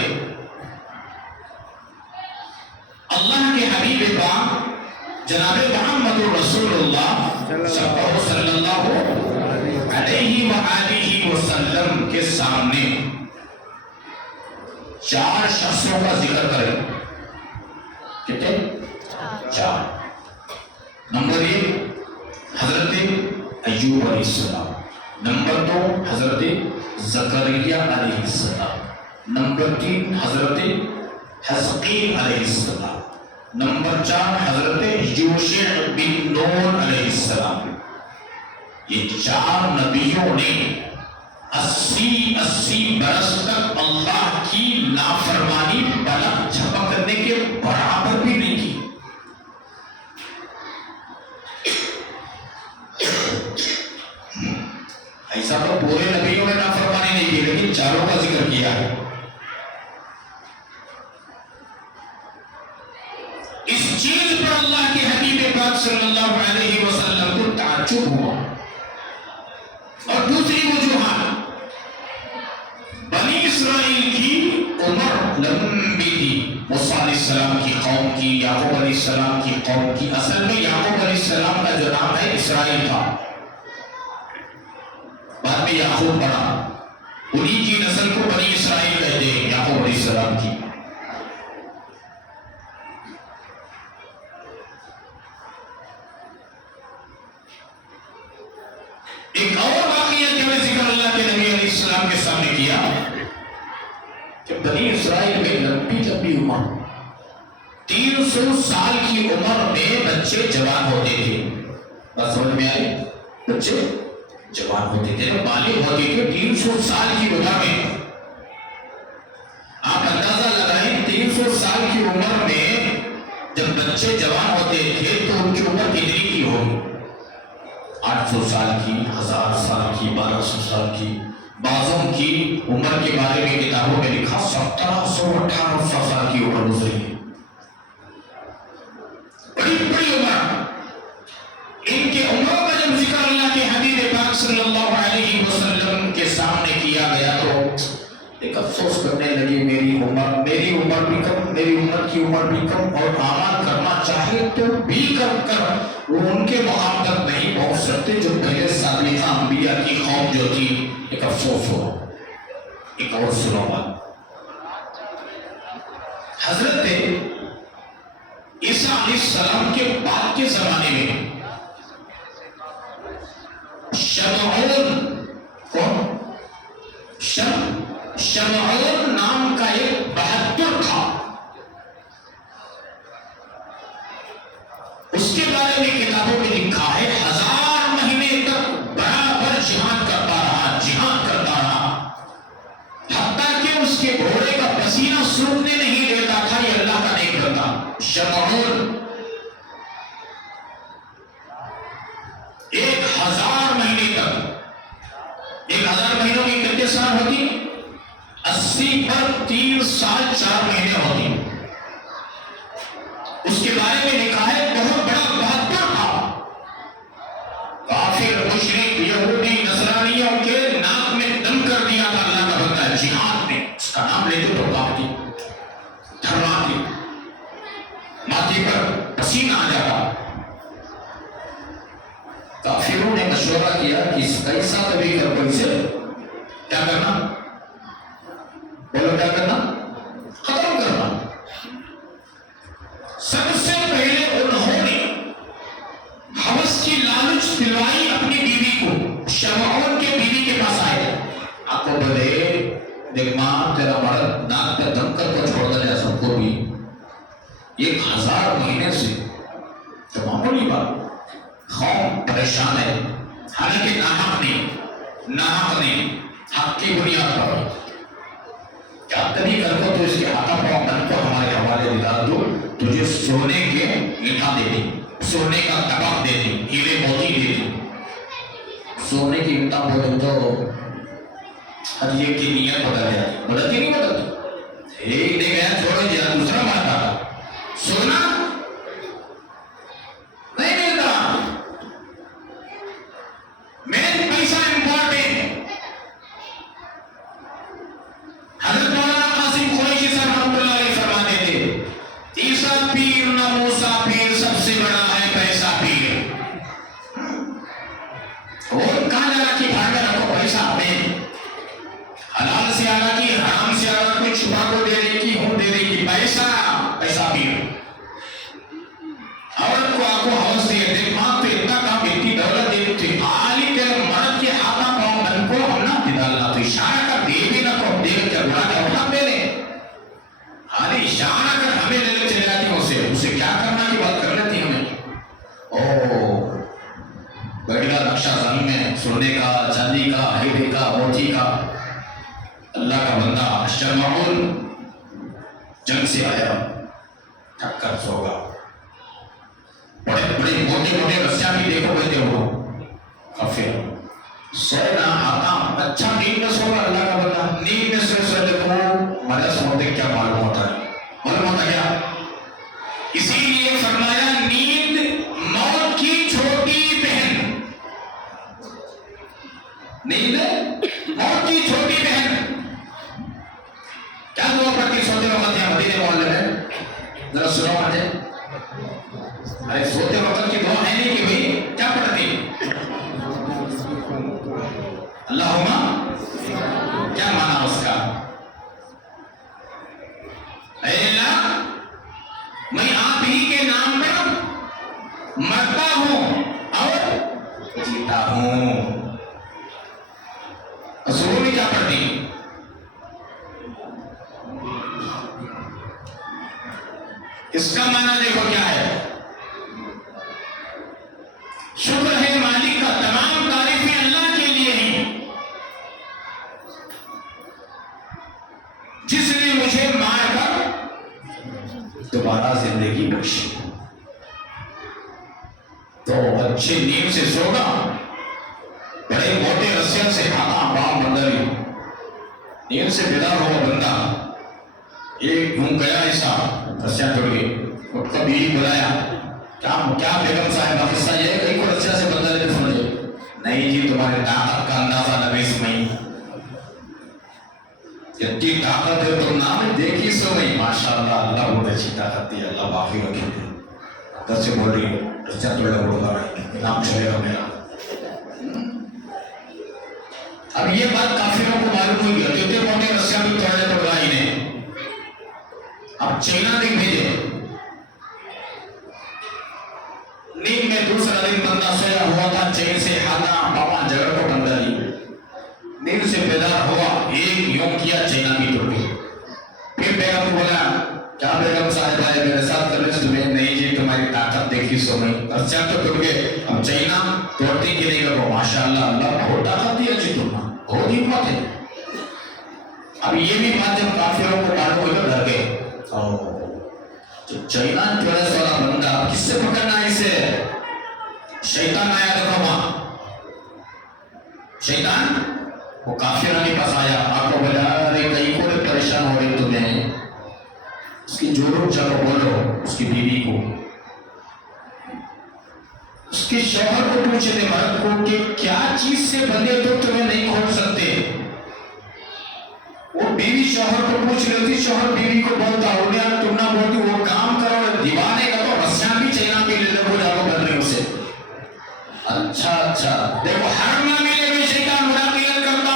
اللہ کے حبیب پاک جناب محمد رسول اللہ صلی اللہ علیہ وآلہ وسلم کے سامنے 4 شخصوں کا ذکر کریں. کتنے 4. نمبر 1 حضرت ایوب علیہ السلام. نمبر 2 حضرت زکریا علیہ السلام. نمبر 3 حضرت حزقیل علیہ السلام. نمبر 4 حضرت یوشع بن نون علیہ السلام. یہ 4 نبیوں نے 80 برس تک اللہ کی نافرمانی پلک جھپکنے کے برابر بھی نہیں کی. ایسا تو پورے نبیوں نے نافرمانی نہیں کی لیکن 4 کا ذکر کیا ہے. اس چیز پر اللہ کے حبیب پاک صلی اللہ علیہ وسلم کو تعجب ہوا. اور دوسری وجوہات بنی اسرائیل کی عمر لمبی تھی. موسیٰ علیہ السلام کی قوم کی یعقوب علیہ السلام کی قوم کی. اصل میں یعقوب علیہ السلام کا جو نام ہے اسرائیل تھا. بعد میں یعقوب پڑا. انہی کی نسل کو بنی اسرائیل کہتے ہیں یعقوب علیہ السلام کی. ایک اور واقعہ جو میں ذکر اللہ کے نبی علیہ السلام کے سامنے کیا کہ بنی اسرائیل میں لمبی عمر 300 سال کی عمر میں بچے جوان ہوتے تھے. بس سمجھ میں آئے بچے جوان ہوتے تھے بالغ ہوتے تھے 300 سال کی عمر میں. آپ اندازہ لگائیں 300 سال کی عمر میں جب بچے جوان ہوتے تھے تو ان کی عمر کتنی کی ہوگی. 800 سال کی 1000 سال کی 1200 سال کی. بعضوں کی عمر کے بارے میں کتابوں میں لکھا 1700 1800 سال کی عمر گزری ہے. بڑی عمر. ان کے عمروں کا جب ذکر اللہ کے حبیب پاک صلی اللہ علیہ وسلم کے سامنے کیا گیا تو ایک افسوس کرنے لگے میری عمر بھی کم، میری امت کی عمر بھی کم، اور اعمال کرنا چاہے تو بھی کر وہ ان کے مقام تک نہیں پہنچ سکتے جو پہلے سابقہ انبیاء کی قوم جو تھی۔ ایک افسوس ہو۔ ایک اور سنو بات، حضرت عیسیٰ علیہ السلام کے بعد کے زمانے میں شمعون شمعون نام کا ایک بہادر تھا، اس کے بارے میں کتابوں میں لکھا ہے 1000 مہینے تک برابر جہاد کرتا رہا، حتیٰ کہ اس کے گھوڑے کا پسینہ سوکھنے نہیں دیتا تھا، یہ اللہ کا نیک بندہ شمعون 1000 مہینے تک۔ 1000 مہینوں کی کتنے سال ہوتی؟ 80 پر 3 سال 4 مہینے ہوتی۔ اس کے بارے میں لکھا ہے بہت بڑا بہادر تھا، کافر مشرک یہودی نصرانیوں کے ناک میں دم کر دیا تھا اللہ کا بندہ جہاد میں، اس کا نام لیتے تو کافی دھرواتی، ماتھے پر پسینہ آ جاتا۔ کافروں نے مشورہ کیا کہ اس کا حصہ کبھی کر کوئی سے کیا کرنا، بولو کیا کرنا، ختم کرنا۔ سب سے پہلے انہوں نے ہوس کی لالچ دلوائی اپنی بیوی کو، شمعون کے بیوی کے پاس آئے، آپ کو بولے دیکھ ماں تیرا مرد ناک پہ دم کر کو چھوڑ دے سب کو بھی 1000 مہینے سے، تو معمولی بات، قوم پریشان ہے، حالانکہ ناحق نے حق کی بنیاد پر کیا تبھی کر کو تو اس کے ہاتھا پاؤں بن کو ہمارے حوالے دلا دو، تجھے سونے کے لٹھا دے دی، سونے کا طبق دے دی، ہیرے موتی دے دی۔ سونے کی لٹھا بولے تو ہر ایک کی نیت بدل جاتی، بدلتی نہیں بدلتی، ایک دے گیا چھوڑ دیا دوسرا مارتا، سونا نہیں ملتا، مین پیسہ امپورٹنٹ۔ حضرت مولانا قاسم قریشی صاحب رحمۃ اللہ علیہ فرماتے تھے عیسیٰ پیر نہ موسیٰ پیر، سب سے بڑا ہے پیسہ پیر۔ اور کہاں جا کہ بھاگ میں رکھو پیسہ اپنے، حلال سے آگا کی حرام سے آگا کوئی چھپا کو دے رہی کی ہوں دے رہی کی، پیسہ پیر۔ عورت کو آنکھوں حوث دیے، دماغ پہ اتنا کام اتنی دولت دیتی تھی، آلی تیرے مرد کے ہاتھا پاؤں بن کو ہم نہ دلالنا، تو اشارہ کر دے بھی نہ کو دے کر بڑا کیا اٹھا دے لیں، آلی اشارہ کر ہمیں لے لے چلے جاتی اسے کیا کرنا کی بات کر لیتی ہمیں۔ بڑھیا نقشہ زمین میں سونے کا، چاندی کا، ہیرے کا، موتی کا، اللہ کا بندہ شمعون جنگ سے آیا، تھک کر سو گا، بڑے بڑے موٹے موٹے رسیاں بھی دیکھو کہتے ہو، کافر سونا آتا اچھا نیند میں سو گا، اللہ کا بندہ نیند میں سو دیکھو مرے سوتے کیا معلوم ہوتا کیا؟ اسی لیے فرمایا نیند موت کی چھوٹی بہن، نیند موت کی چھوٹی بہن۔ کیا دعا پڑھتی سوتے وقت یہاں مدینے محلے میں؟ ذرا سنو مجھے، ارے سوتے وقت کی دعا ہے نہیں کہ بھئی کیا پڑھتی؟ اللہم کیا معنی اس کا؟ اے اللہ میں آپ ہی کے نام پر مرتا ہوں اور جیتا ہوں۔ ضرور بھی کیا پڑھتی؟ اس کا معنی دیکھو کیا ہے، شکر ہے مالک کا، تمام تعریفیں اللہ کے لیے ہیں جس نے مجھے مار کر دوبارہ زندگی بخشی۔ تو اچھی نیند سے سونا، بڑے موٹے رسیوں سے کھانا، باؤں بندری، نیند سے بیدار ہوا بندہ، ایک گھوم گیا ایسا رسیاں ٹوٹ گئی، اس کا بیوی بلایا، کیا بیگم صاحب قصہ یہ ہے کہ کوئی رسیاں سے بندہ لیتے سمجھے نہیں جی، تمہارے طاقت کا اندازہ نبی سے نہیں، یہ اتنی طاقت ہے تو نام دیکھی سو نہیں. ماشاءاللہ اللہ بہت اچھی طاقت دی, اللہ باقی رکھے تھے. ادھر سے بول رہی ہے رسیاں توڑا بڑھا رہا ہے, نام چلے گا میرا. اب یہ بات کافروں کو معلوم ہوئی ہے, اتنے موٹے رسیاں بھی توڑا ہی نے. اب چائنا نے بھیجے. نیند میں دوسرا دن بندہ سویا ہوا تھا, چین سے ہانا پاپا جگڑ کو بندہ لی. نیند سے بیدار ہوا, ایک یوں کیا چائنا بھی ٹوٹ گئی. پھر بیگم کو بولا کیا بیگم صاحب آئے میرے ساتھ کرنے سے تمہیں نہیں جی تمہاری طاقت دیکھی سو نہیں. رسیاں تو ٹوٹ گئے, اب چائنا توڑتی کی نہیں کرو. ماشاءاللہ اللہ بہت طاقت دی اچھی تمہیں, بہت حکمت ہے. اب یہ بھی بات جب کافروں کو معلوم ہوئی تو ڈر گئے. چائنا چورس والا بندہ کس سے پکڑنا ہے اسے؟ شیطان آیا دیکھو وہاں. شیطان وہ کافروں کے پاس آیا, آپ کو بولا ارے کئی کو پریشان ہو رہی تمہیں, اس کی جوڑوں جا کو بولو اس کی بیوی کو, اس کے شوہر کو پوچھتے مرد کو کہ کیا چیز سے بندے تو تمہیں نہیں کھول سکتے. وہ بیوی شوہر کو پوچھ رہی تھی, شوہر بیوی کو بولتا انہیں تم نہ بولتی وہ کام کرو دیوانے کا تو رسیاں بھی چائنا بھی لے لو جاؤ کر رہے اسے. اچھا دیکھو ہر معاملے میں شیطان مداخلت کرتا.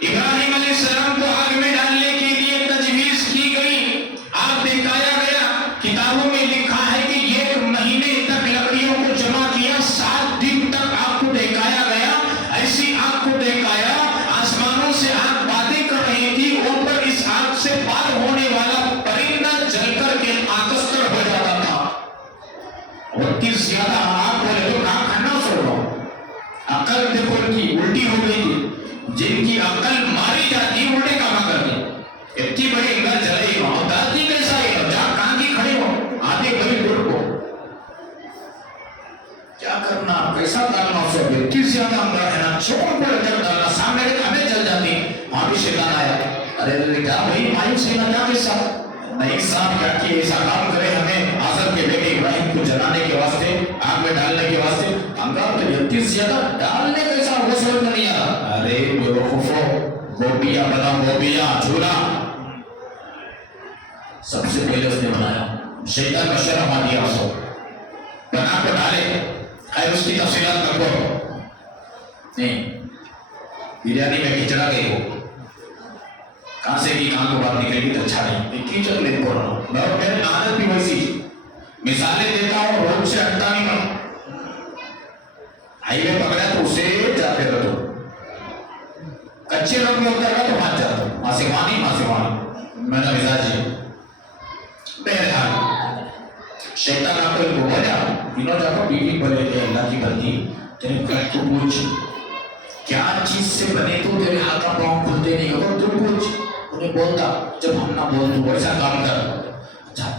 ابراہیم علیہ السلام کو آگ میں ڈالنے کے لیے تجویز کی گئی, آگ دکھایا گیا. کتابوں میں لکھا ہے کہ 1 مہینے تک لکڑیوں کو جمع کیا, 7 دن تک آگ کو دکھایا گیا. ایسی آگ کو دکھایا آسمانوں سے آگ باتیں کر رہی تھی, اوپر اس آگ سے پار ہونے والا پرندہ جل کر کے آکستر ہو جاتا تھا. اور کس زیادہ آگ بولے تو کہاں کھانا سو رہا. عقل دیکھو ان کی الٹی ہو گئی تھی, جن کی عقل ماری جاتی الٹے کام کرتی. اتنی بڑی انگل جلے وہاں داتی کیسا ہے, جہاں کہاں کی کھڑے ہو آدھے بڑی دور کو کیا کرنا کیسا ڈالنا سو. اتنی زیادہ انگل ہے نا, چھوڑ کو جب ڈالنا سامنے ہمیں چل جاتی. وہاں بھی شیطان آیا, ارے کیا بھائی مایوس ہے نا کیا کیسا نہیں صاحب کیا کہ ایسا کام کرے ہمیں آزر کے بیٹے ابراہیم کو جلانے کے واسطے آگ میں ڈالنے کے واسطے انگار تو اتنی زیادہ ڈالنے کیسا وہ سمجھ میں نہیں آتا. ارے بیوقوفو گوبیا بنا گوبیا جھولا سب سے پہلے اس نے بنایا. شیطان کا شرم آ دیا اس کو بنا کو ڈالے. خیر اس کی تفصیلات کر کو نہیں, بریانی میں کھچڑا گئی ہو کہاں سے کی کہاں کو بات نکلے گی تو اچھا نہیں. کیچڑ لے بول رہا ہوں میں, میرے عادت بھی ویسی مثالیں دیتا ہوں. روڈ سے ہٹتا نہیں میں, ہائی وے پکڑا تو اسے جاتے رہو, کچے روڈ میں اترا تو ہاتھ جاتا ہوں. ماں سے میرا مزاج ہے. بہرحال شیطان آپ کو بولا انہوں جا کر بیوی بولے کہ اللہ کی بندی تیرے گھر کو پوچھ کیا چیز سے بنے تو تیرے ہاتھ پاؤں کھلتے نہیں ہوگا, تو پوچھ. انہیں بولتا جب ہم نہ بول تو ویسا کام کر. اچھا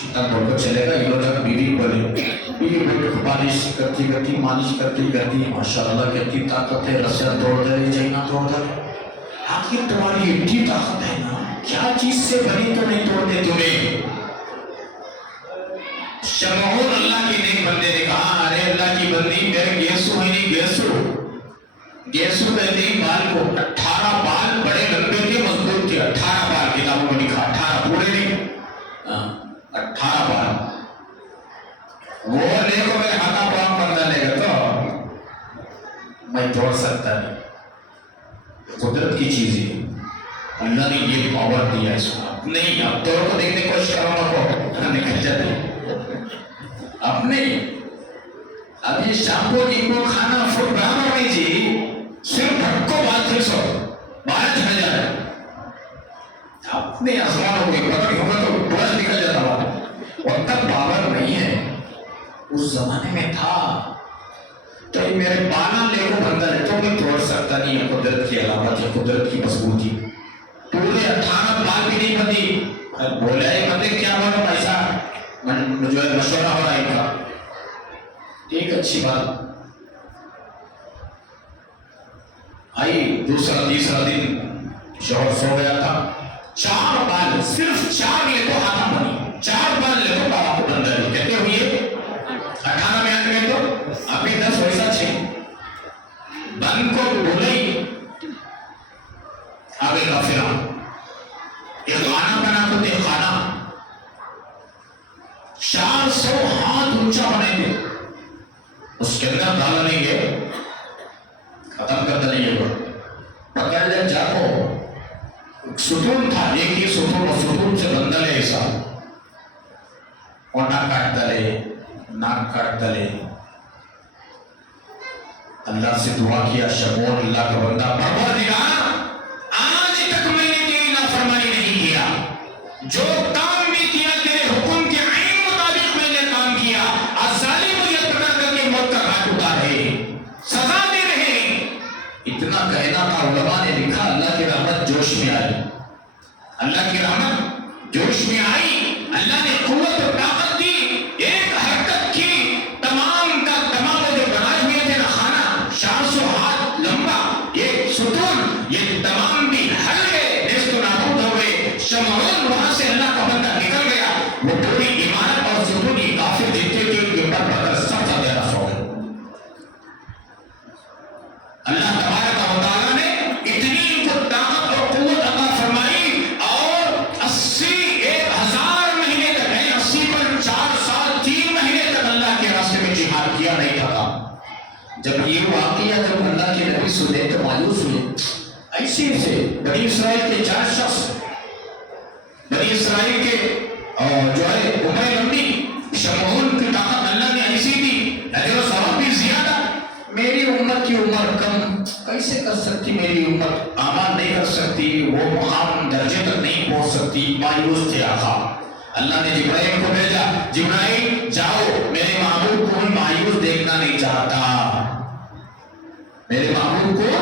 شیطان بول کر چلے گا. انہوں جا کر بیوی بولے, بیوی بولے مالش کرتی مالش کرتی ماشاءاللہ کتنی طاقت ہے, رسیاں توڑ دے چائنا توڑ دے. آخر تمہاری اتنی طاقت ہے نا, کیا چیز سے بنی تو نہیں توڑتے تمہیں. شمعون اللہ کی نیک بندے نے کہا ارے اللہ کی بندی میرے گیسو ہے نہیں. گیسو کہتے ہیں بال کو. 18 بال بڑے لمبے تھے, مضبوط تھے. 18 بال کتابوں میں لکھا, 18 پورے نہیں 18 بال. وہ لے کو میرے ہاتھا پاؤں پر ڈالے گا تو میں توڑ سکتا نہیں. قدرت کی چیز ہے, اللہ نے یہ پاور دیا اس کو. نہیں اب توڑ کو دیکھنے کی کوشش کرو کو نکل جاتے اب نہیں. اب یہ شامپو جنگو کھانا فوڈ برابر نہیں جی, صرف بھٹکو بات پھر سو بارہ چڑھ جا رہے اپنے آسمان ہو گئے پکڑ ہوگا تو ٹورس نکل جاتا بات. وقت تک پاور نہیں ہے, اس زمانے میں تھا. تو میرے بالا لے کو بندہ ہے تو میں توڑ سکتا نہیں ہے. قدرت کی علامت ہے, قدرت کی مضبوطی. پورے 18 بال بھی نہیں بندی. بولے بندے کیا بولو ایسا جو ہے مشورہ ہو رہا ہے ان کا. ایک اچھی بات آئی. دوسرا تیسرا دن شوہر سو گیا تھا. 4 بال صرف 4 لے تو ہاتھ بنی, 4 بال لے تو بالا کو بندہ ہے. کہتے ہوئے 18 میں آنے گئے تو ابھی 10 ویسا 6 بن کو بولئی آگے کا پھر ختم کر دلیے گا پکڑ لے جاکو ستون تھا ایک ہی ستون اور ستون سے بندل ہے ایسا اور ناک کاٹ دلے اللہ سے دعا کیا شمعون اللہ کا بندہ پروردگار آج تک میں نے تیری نافرمانی نہیں کیا جو کام بھی کیا تیرے حکم کے عین مطابق میں نے کام کیا آج ظالم مجھے پکڑ کر کے موت کا گھاٹ اتارے سزا دے رہے اتنا کہنا تھا علماء نے لکھا اللہ کی رحمت جوش میں آئی اللہ کی رحمت جوش میں آئی اللہ نے قوت اور طاقت دی ایک حرکت کی تمام کا تمام جو بنائے ہوئے تھے نا خانہ 400 ہاتھ لمبا ایک ستون یہ تمام بھی ہل گئے نیست و نابود ہو گئے شمعون وہاں سے اللہ کا بندہ نکل گیا وہ پوری عمارت اور ستون کی کافر دیتے تھے ان کے اوپر پکڑ سب کا دینا سو گئے اللہ تبارک و تعالیٰ نے اتنی ان کو طاقت اور قوت عطا فرمائی اور 80,000 مہینے تک 80 پر 4 سال 3 مہینے تک اللہ کے راستے میں جہاد کیا نہیں تھا جب یہ واقعہ جب اللہ کے نبی سنے تو مایوس ہوئے ایسے سے بنی اسرائیل کے 4 شخص بنی اسرائیل کے جو ہے عمر لمبی شمعون کی طاقت اللہ نے ایسی دی اجر و ثواب بھی زیادہ میری امت کی عمر کم کیسے کر سکتی میری امت اعمال نہیں کر سکتی وہ مقام درجے تک نہیں پہنچ سکتی مایوس تھے آقا اللہ نے جبرائیل کو بھیجا جبرائیل جاؤ میرے معبود کو مایوس دیکھنا نہیں چاہتا میرے معبود کو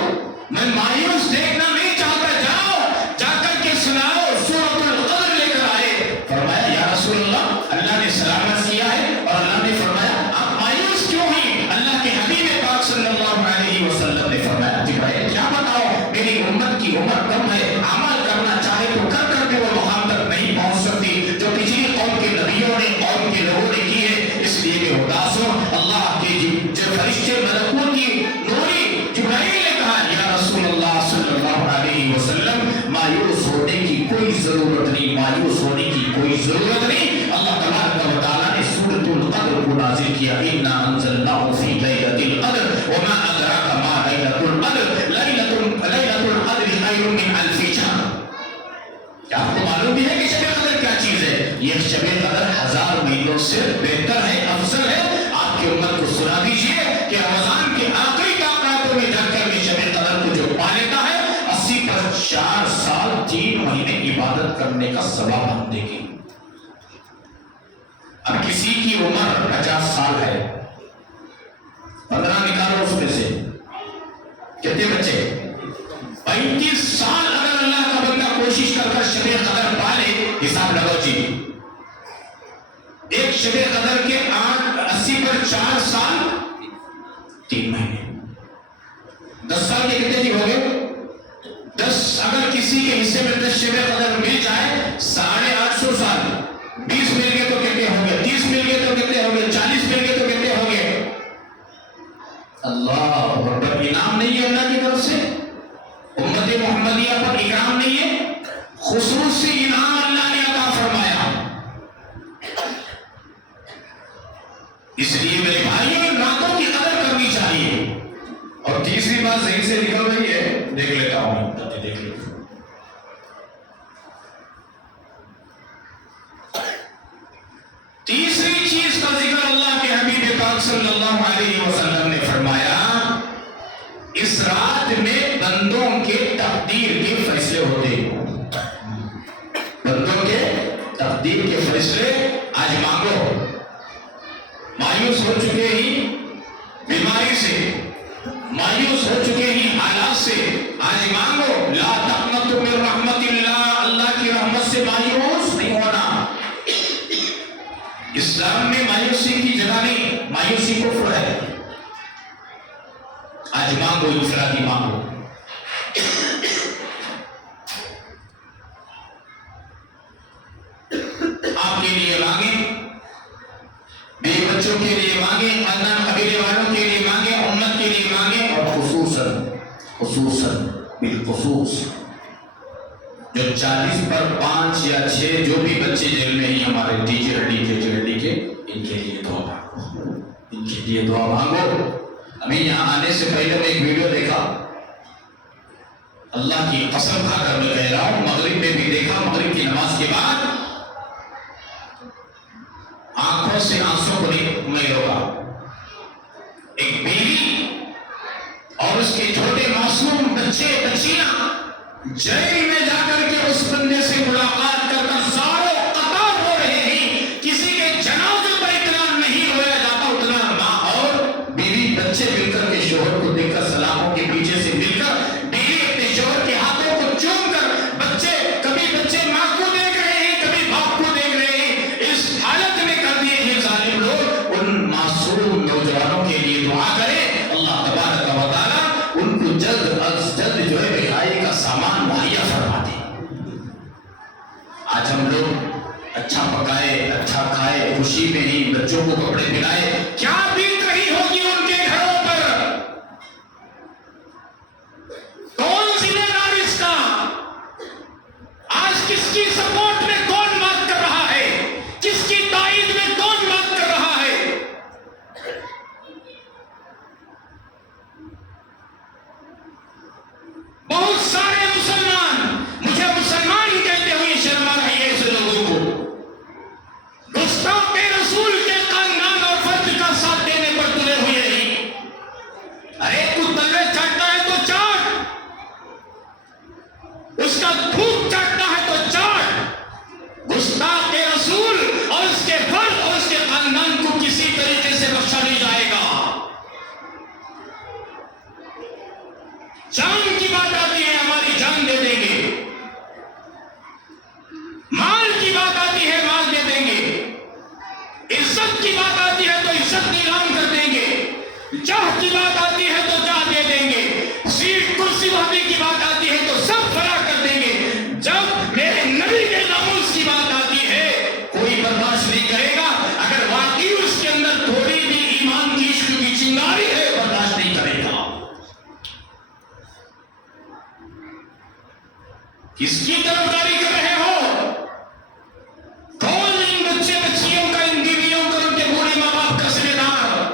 میں مایوس دیکھنا نہیں چاہتا جاؤ جا کر کے سناؤ سورۃ القدر لے کر آئے فرمایا یا رسول اللہ اللہ نے سلامت کیا ہے اور اللہ نے فرمایا آپ مایوس کیوں ہیں اللہ کے حبیب پاک صلی اللہ علیہ وسلم نے فرمایا جبرائیل کیا بتاؤ میری امت کی عمر کم ہے عمل کرنا چاہے تو کر کر کے وہ مقام تک نہیں پہنچ سکتی جو پچھلی قوم کے نبیوں نے قوم کے لوگوں نے کی ہے اس لیے کہ اداس ہو اللہ کے جو فرشتے ملکوت کی نوری جبرائیل نے کہا یا رسول اللہ صلی اللہ علیہ وسلم مایوس ہونے کی کوئی ضرورت نہیں مایوس ہونے کی کوئی ضرورت نہیں اللہ تبارک و تعالیٰ نے سورۃ القدر کو نازل کیا انا انزلناہ فی لیلۃ القدر وما ادراک ما لیلۃ القدر لیلۃ القدر خیر من الف شہر کیا آپ کو معلوم بھی ہے کہ شب قدر کیا چیز ہے یہ شب قدر 1000 مہینوں سے بہتر ہے افضل ہے آپ کی امت کو سنا دیجئے کہ رمضان کے آخری راتوں میں جا کر کے شب قدر کو جو پا لیتا ہے 80 پر 4 سال 3 مہینے عبادت کرنے کا ثواب ہم دیکھیں اب کسی کی عمر 50 سال ہے 15 نکالو اس میں سے کتنے بچے 35 سال اگر اللہ کا بندہ کوشش کر کر شب قدر پا لے حساب لگاؤ جی ایک شب قدر کے 80 پر 4 سال 3 مہینے 10 سال کے کتنے جی ہو گئے 10 اگر کسی کے حصے میں 10 شب قدر مل جائے 850 سال 20 مل گئے تو کتنے ہوں گے 30 مل گئے تو کتنے ہوں گے 40 مل گئے تو کتنے ہوں گے اللہ اکبر انعام نہیں ہے اللہ کی طرف سے امت محمدیہ پر اکرام نہیں ہے خصوصی انعام اللہ نے عطا فرمایا اس لیے میرے بھائیوں ان راتوں کی قدر کرنی چاہیے اور تیسری بات ذہن سے نکل رہی ہے دیکھ لیتا ہوں دیکھ لیتا ہوں تیسری چیز کا ذکر اللہ کے حبیب پاک صلی اللہ علیہ وسلم نے فرمایا اس رات میں بندوں کے تقدیر کے فیصلے ہوتے ہیں بندوں کے تقدیر کے فیصلے آج مانگو مایوس ہو چکے ہی بیماری سے مایوس ہو چکے ہی حالات سے آج مانگو لا تقنطوا من رحمت اللہ اللہ کی رحمت سے مایوس نہیں ہونا اسلام میں مایوسی کی جگہ نہیں مایوسی کفر ہے آج مانگو انفرادی مانگو آپ کے لیے مانگیں بیوی بچوں کے لیے مانگیں خاندان قبیلے والوں کے لیے مانگیں امت کے لیے مانگیں اور خصوصاً بالخصوص جو 40 پر 5 یا 6 جو بھی بچے جیل میں ہی ہمارے ٹیچر ہڈی کے ان کے لیے دعا مانگو ان کے لیے دعا مانگو ابھی یہاں آنے سے پہلے میں ایک ویڈیو دیکھا اللہ کی قسم کھا کر میں کہہ رہا ہوں، مغرب میں بھی دیکھا، مغرب کی نماز کے بعد آنکھوں سے آنسوں کو نہیں روکا، ایک بیوی اور اس کے چھوٹے معصوم بچے بچیاں جیل میں جا کر کے اس بندے سے ملاقات کر کر سارے قطار ہو رہے ہیں، کسی کے جنازے پر اتنا نہیں رویا جاتا اتنا ماں اور بیوی بچے مل کر کے شوہر کو دیکھ کر سلاموں کے پیچھے سے مل کر بیوی اپنے شوہر کے ہاتھوں کو چوم کر کبھی بچے ماں کو دیکھ رہے ہیں کبھی باپ کو دیکھ رہے ہیں، اس حالت میں کر دیے ہیں ظالم لوگ۔ ان معصوم نوجوانوں کے لیے دعا کریں، اللہ تبارک و تعالیٰ ان کو جلد از جلد جو ہے رہائی کا سامان مہیا فرما دے۔ آج ہم لوگ اچھا پکائے اچھا کھائے، خوشی میں ہی بچوں کو کپڑے پہنائے، کیا بیت رہی ہوگی ان کے گھروں پر؟ کون ذمہ دار اس کا؟ آج کس کی سپورٹ میں کون بات کر رہا ہے؟ کس کی تائید میں کون بات کر رہا ہے؟ بہت سارے مسلمان مجھے مسلمان کہتے ہوئے شرما رہے ہیں ایسے لوگوں کو، گستاخ رسول کے خاندان اور فرد کا ساتھ دینے پر تلے ہوئے ہیں۔ ارے تو تلے چاٹتا ہے تو چاٹ، اس کا تھوک چاٹتا ہے تو چاٹ۔ گستاخ رسول اور اس کے فرد اور اس کے خاندان کو کسی طریقے سے بخشا نہیں جائے گا۔ جان کی بات آتی ہے ہماری جان دے دیں گے، مال کی بات آتی ہے مال دے دیں گے، عزت کی بات آتی ہے تو عزت نیلام کر دیں گے، جاہ کی بات آتی ہے تو جاہ دے دیں گے، سیٹ کرسی وحدی کی بات آتی ہے تو سب فراہ کر دیں گے۔ جب میرے نبی کے ناموس کی بات آتی ہے کوئی برداشت نہیں کرے گا، اگر واقعی اس کے اندر تھوڑی بھی ایمان کی عشق کی چنگاری ہے برداشت نہیں کرے گا۔ کس کی طرفداری کر رہے ہو؟ کون ان بچے بچیوں کا، ان بیویوں کا، ان کے بوڑھے ماں باپ کا ذمہ دار؟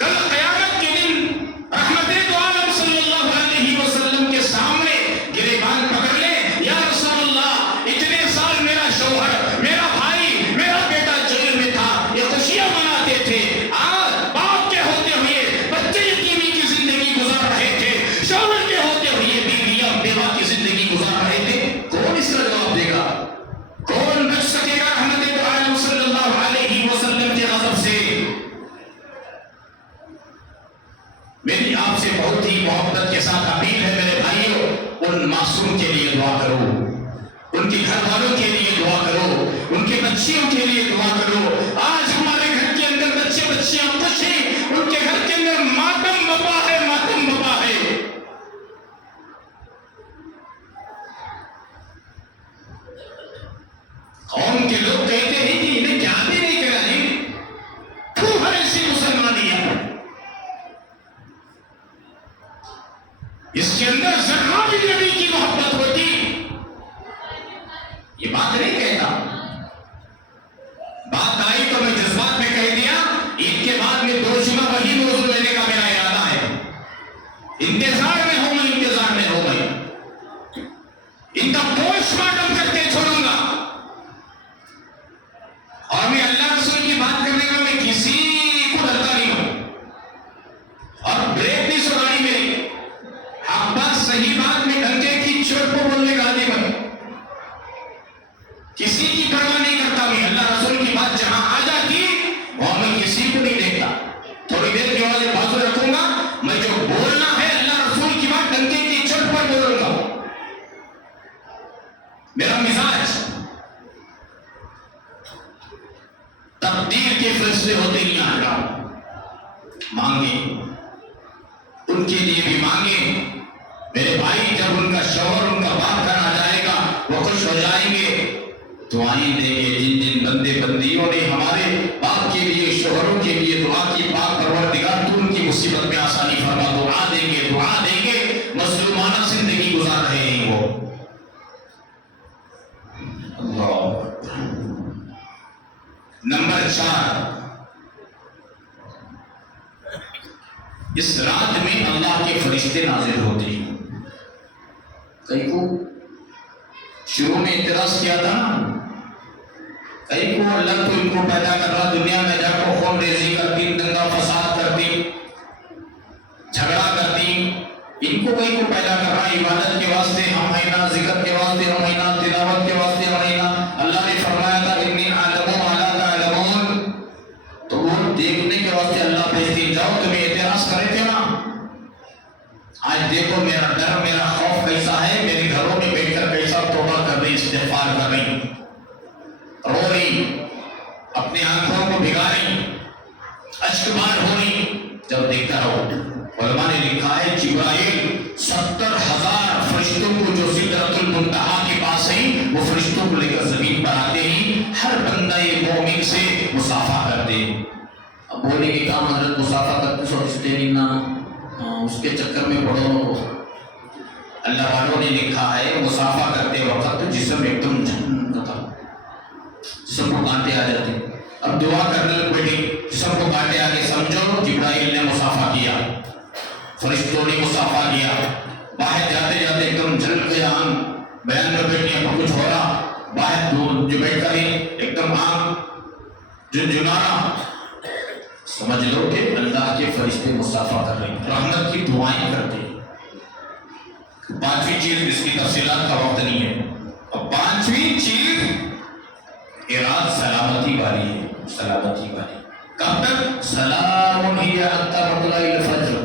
کل قیامت کے دن رحمت دو عالم صلی اللہ علیہ وسلم کے سامنے گریبان پکڑ لے، یا رسول اللہ اتنے سال میرا شوہر، میرا بھائی، میرا بیٹا جیل میں تھا، یہ خوشیاں مناتے تھے، آج باپ کے ہوتے ہوئے بچے یتیمی کی زندگی گزار رہے تھے، شوہر کے ہوتے ہوئے بیویاں بیوہ کی زندگی گزار رہے تھے، کون اس کا جواب دے گا؟ کون بچ سکے گا رحمت دو عالم صلی اللہ علیہ وسلم کے غضب سے؟ میری آپ سے بہت ہی محبت کے ساتھ اپیل ہے میرے بھائیوں، ان معصوم کے لیے دعا کرو، ان کے گھر والوں کے لیے دعا کرو، ان کے بچیوں کے لیے دعا کرو۔ آج ہمارے گھر کے اندر بچے بچیاں خوش ہیں، ان کے گھر کے اندر ماتم بپا ہے، ماتم بپا ہے۔ قوم کے لوگ کہتے ہیں کہ انہیں کیا بھی نہیں کرانی، کیوں ہر ایسی مسلمانیاں؟ اس کے اندر ذرہ بھی نبی کی محبت ہوتی، یہ بات نہیں کہتا، بات آئی تو میں جذبات میں کہہ دیا۔ عید کے بعد میں 2 جمعہ وہی موضوع لینے کا میرا ارادہ ہے، انتظار میں ہوں میں، انتظار میں ہوں میں، ان کا پوسٹ مارٹم کر کے چھوڑوں گا، اور میں اللہ رسول کی بات کرنے میں کسی کو ڈرتا نہیں ہوں، اور بریک نہیں سنانی میری، آپ بات صحیح بات میں ڈنکے کی چوٹ کو بولنے کا عادی بن، کسی کی پرواہ نہیں کرتا میں، اللہ رسول کی بات جہاں آ جاتی وہاں میں کسی کو نہیں دیکھتا، تھوڑی دیر کے بعد بازو رکھوں گا، میں جو بولنا ہے اللہ رسول کی بات ڈنکے کی چوٹ پر بولوں گا۔ میرا مزاج تقدیر کے فیصلے ہوتے ہی آ رہا ہوں، مانگے ان کے لیے بھی مانگے میرے بھائی، جب ان کا شوہر ان کا باپ گھر آ جائے گا وہ خوش ہو جائیں گے، دعائیں دیں گے۔ جن جن بندے بندیوں نے ہمارے باپ کے لیے، شوہروں کے لیے دعا کی، پاک پروردگار تو ان کی مصیبت میں آسانی فرما، دعا دیں گے، دعا دیں گے، مظلومانہ زندگی گزار رہے ہیں وہ۔ اللہ۔ نمبر 4، اس رات میں اللہ کے فرشتے نازل ہوتے ہیں. کئی کو شروع میں اعتراض کیا تھا نا، کئی کو اللہ تو ان کو پیدا کر رہا، دنیا میں جا کر خون ریزی کرتی، دنگا فساد کرتی، جھگڑا کرتی، ان کو کئی کو پیدا کر رہا عبادت کے واسطے ہم مہینہ، ذکر کے واسطے ہم مہینہ، تلاوت کے واسطے ہم مہینہ. اللہ نے فرمایا تھا انی اعلم ما لا تعلمون، تو وہ دیکھنے کے واسطے اللہ بھیجتی. جاؤ تمہیں اعتراض کرے تھے نا، آج دیکھو میرا ڈر میرا خوف کیسا ہے، میرے گھروں میں بیٹھ کر کیسا توبہ کر رہی، استغفار کر رہی، رو رہی، اپنے آنکھوں کو بھگا رہی، اشک بار ہو رہی. جب دیکھتا رہو. علماء نے لکھا ہے جبرائیل 70,000 فرشتوں کو جو سدرۃ المنتہا کے پاس ہیں، وہ فرشتوں کو لے کر زمین پر آتے ہی ہر بندہ مومن سے مصافحہ کرتے. اب بولے کہ کام حضرت مصافحہ کرتے سوچتے نہیں نا، اس کے چکر میں پڑو. اللہ والوں نے لکھا ہے مصافحہ کرتے وقت جسم ایک دم جھن تھا، جسم کو کانٹے آ جاتے. اب دعا کرنے بیٹھی، جسم کو کانٹے آ گئے، سمجھو جبرائیل نے مصافحہ کیا، فرشتوں نے مصافحہ کیا. باہر جاتے جاتے ایک دم جھلک گیا آنکھ، بیان میں بیٹھی اب کچھ ہو رہا، باہر دور جو بیٹھ کر ایک دم آنکھ جنجنانا. سمجھ لو کہ اللہ کے فرشتے مصافحہ کر رہے ہیں، رحمت کی دعائیں کرتے ہیں. پانچویں چیز، اس کی تفصیلات کا وقت نہیں ہے. اور پانچویں چیز اراد سلامتی والی ہے، سلامتی والی. کب تک؟ سلام ہی حتی مطلع الفجر،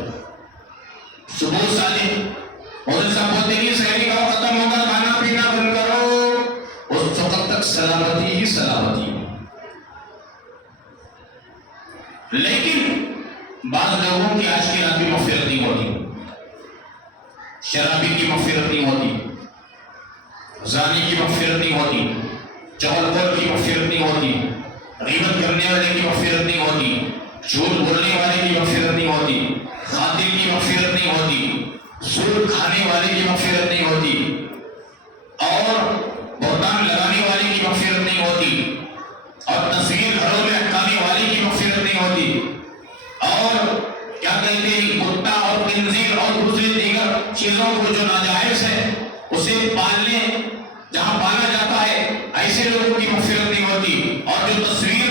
صبح صالح. اور سب بولتے ہیں سحری کا ختم ہوگا، کھانا پینا بند کرو، اس وقت تک سلامتی ہی سلامتی. لیکن بعض لوگوں کی آج کی رات کی مغفرت نہیں ہوتی، شرابی کی مغفرت نہیں ہوتی، زانی کی مغفرت نہیں ہوتی، چغلخور کی مغفرت نہیں ہوتی، غیبت کرنے والے کی مغفرت نہیں ہوتی، جھوٹ بولنے والے کی مغفرت نہیں ہوتی، قاتل کی مغفرت نہیں ہوتی، سود کھانے والے کی مغفرت نہیں ہوتی، اور بہتان لگانے والے کی مغفرت نہیں ہوتی، اور تصویر گھروں میں اٹکانے والے کی مغفرت نہیں ہوتی، اور کیا کہتے ہیں کتا اور خنزیر اور دوسری دیگر چیزوں کو جو ناجائز ہے اسے پالنے جہاں پالا جاتا ہے ایسے لوگوں کی مغفرت نہیں ہوتی. اور جو تصویر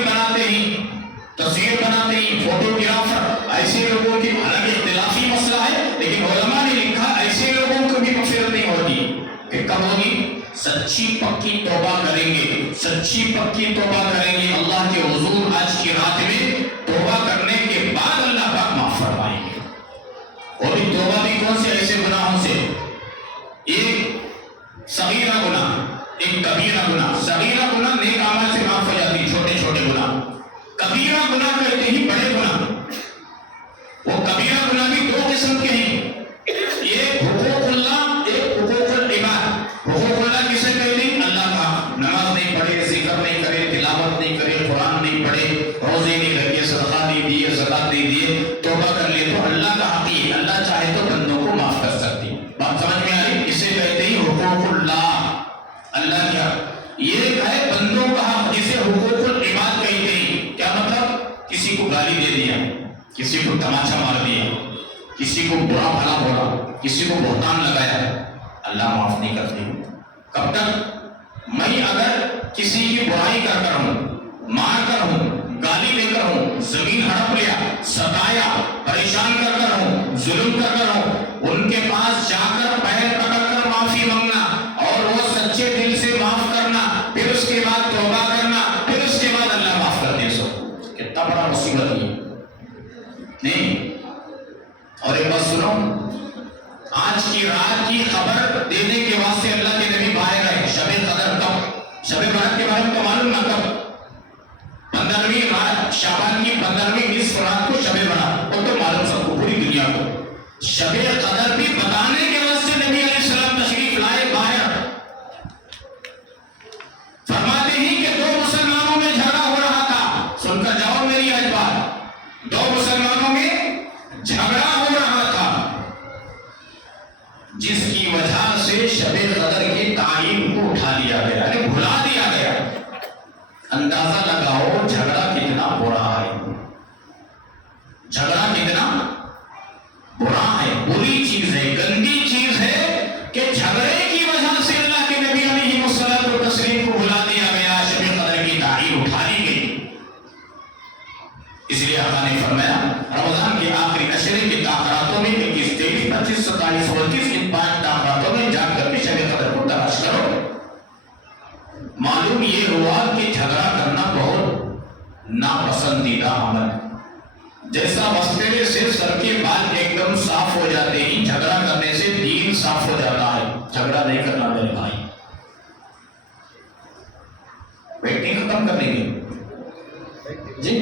بناتے ہیں فوٹوگرافر، ایسے لوگوں کی، حالانکہ اختلافی مسئلہ ہے لیکن علماء نے لکھا ایسے لوگوں کو بھی مغفرت نہیں ہوتی. کہ کب ہوگی؟ سچی پکی توبہ کریں گے، سچی پکی توبہ کریں گے. اللہ کے حضور آج کی رات میں توبہ کرنے کے بعد اللہ پاک معاف فرمائیں گے. اور توبہ بھی کون سے؟ ایسے گناہوں سے، ایک صغیرہ گناہ، ایک کبیرہ گناہ. صغیرہ گناہ نیک اعمال سے معاف ہو جاتی، چھوٹے چھوٹے گناہ. کبیرہ گناہ کہتے ہیں بڑے گناہ. وہ کبیرہ گناہ بھی دو قسم کے ہیں، ایک حقوق اللہ، ایک حقوق العباد. حقوق اللہ کسے کہتے ہیں؟ اللہ کا نماز نہیں پڑھے، ذکر نہیں کرے، تلاوت نہیں کرے، قرآن نہیں پڑھے، روزے نہیں رکھے، صدقہ نہیں دیے، زکات نہیں دیے، توبہ کر لے تو اللہ کا حق ہے. اللہ چاہے تو بندوں کو معاف کر سکتی. بات سمجھ میں آئی؟ اسے کہتے ہیں حقوق اللہ. اللہ کیا؟ یہ ہے بندوں کا حق، جسے حقوق العباد کہتے ہیں. کیا مطلب؟ کسی کو گالی دے دیا، کسی کو تماچا مار دیا، کسی کو برا بھلا بولا، کسی کو بہتان لگایا، اللہ معاف نہیں کرتے. کب تک؟ میں اگر کسی کی برائی کر کر ہوں، مار کر ہوں، گالی دے کر ہوں، زمین ہڑپ لیا، ستایا، پریشان کر کر ہوں، ظلم کر کر ہوں، ان کے پاس جا کر پیر پکڑ کر معافی مانگنا اور وہ سچے دل سے معاف کرنا، پھر اس کے بعد توبہ کرنا، پھر اس کے بعد اللہ معاف کر دے. سو کتنا بڑا مصیبت ہے نہیں. اور ایک بات سنو، آج کی رات کی خبر دینے کے واسطے اللہ کے نبی باہر گئے. شب قدر کب؟ شب برات کے بارے میں تو معلوم نہ کب؟ 15ویں رات، شعبان کی 15ویں نصف رات کو شب برات، وہ تو معلوم سب کو، پوری دنیا کو. شب قدر بھی بتانے کے واسطے نبی علیہ السلام تشریف لائے باہر. فرماتے ہیں کہ دو مسلمانوں میں جھگڑا ہو رہا تھا. سن کر جاؤ میری آج بات. دو مسلمانوں میں جھگڑا ہو رہا تھا جس کی وجہ سے شب قدر کی تعین کو اٹھا لیا گیا، یعنی بھلا دیا گیا. اندازہ لگاؤ جھگڑا کتنا برا ہے، جھگڑا کتنا 29 27 29 ان 5 راتوں میں جا کر کے شب قدر کو تلاش کرو. معلوم یہ ہوا کہ جھگڑا کرنا بہت ناپسندیدہ عمل. جیسا مسئلے سے سر کے بال ایک دم صاف ہو جاتے ہیں، جھگڑا کرنے سے دین صاف ہو جاتا ہے. جھگڑا نہیں کرنا میرے بھائی. ویٹنگ ختم کر لیں گے جی.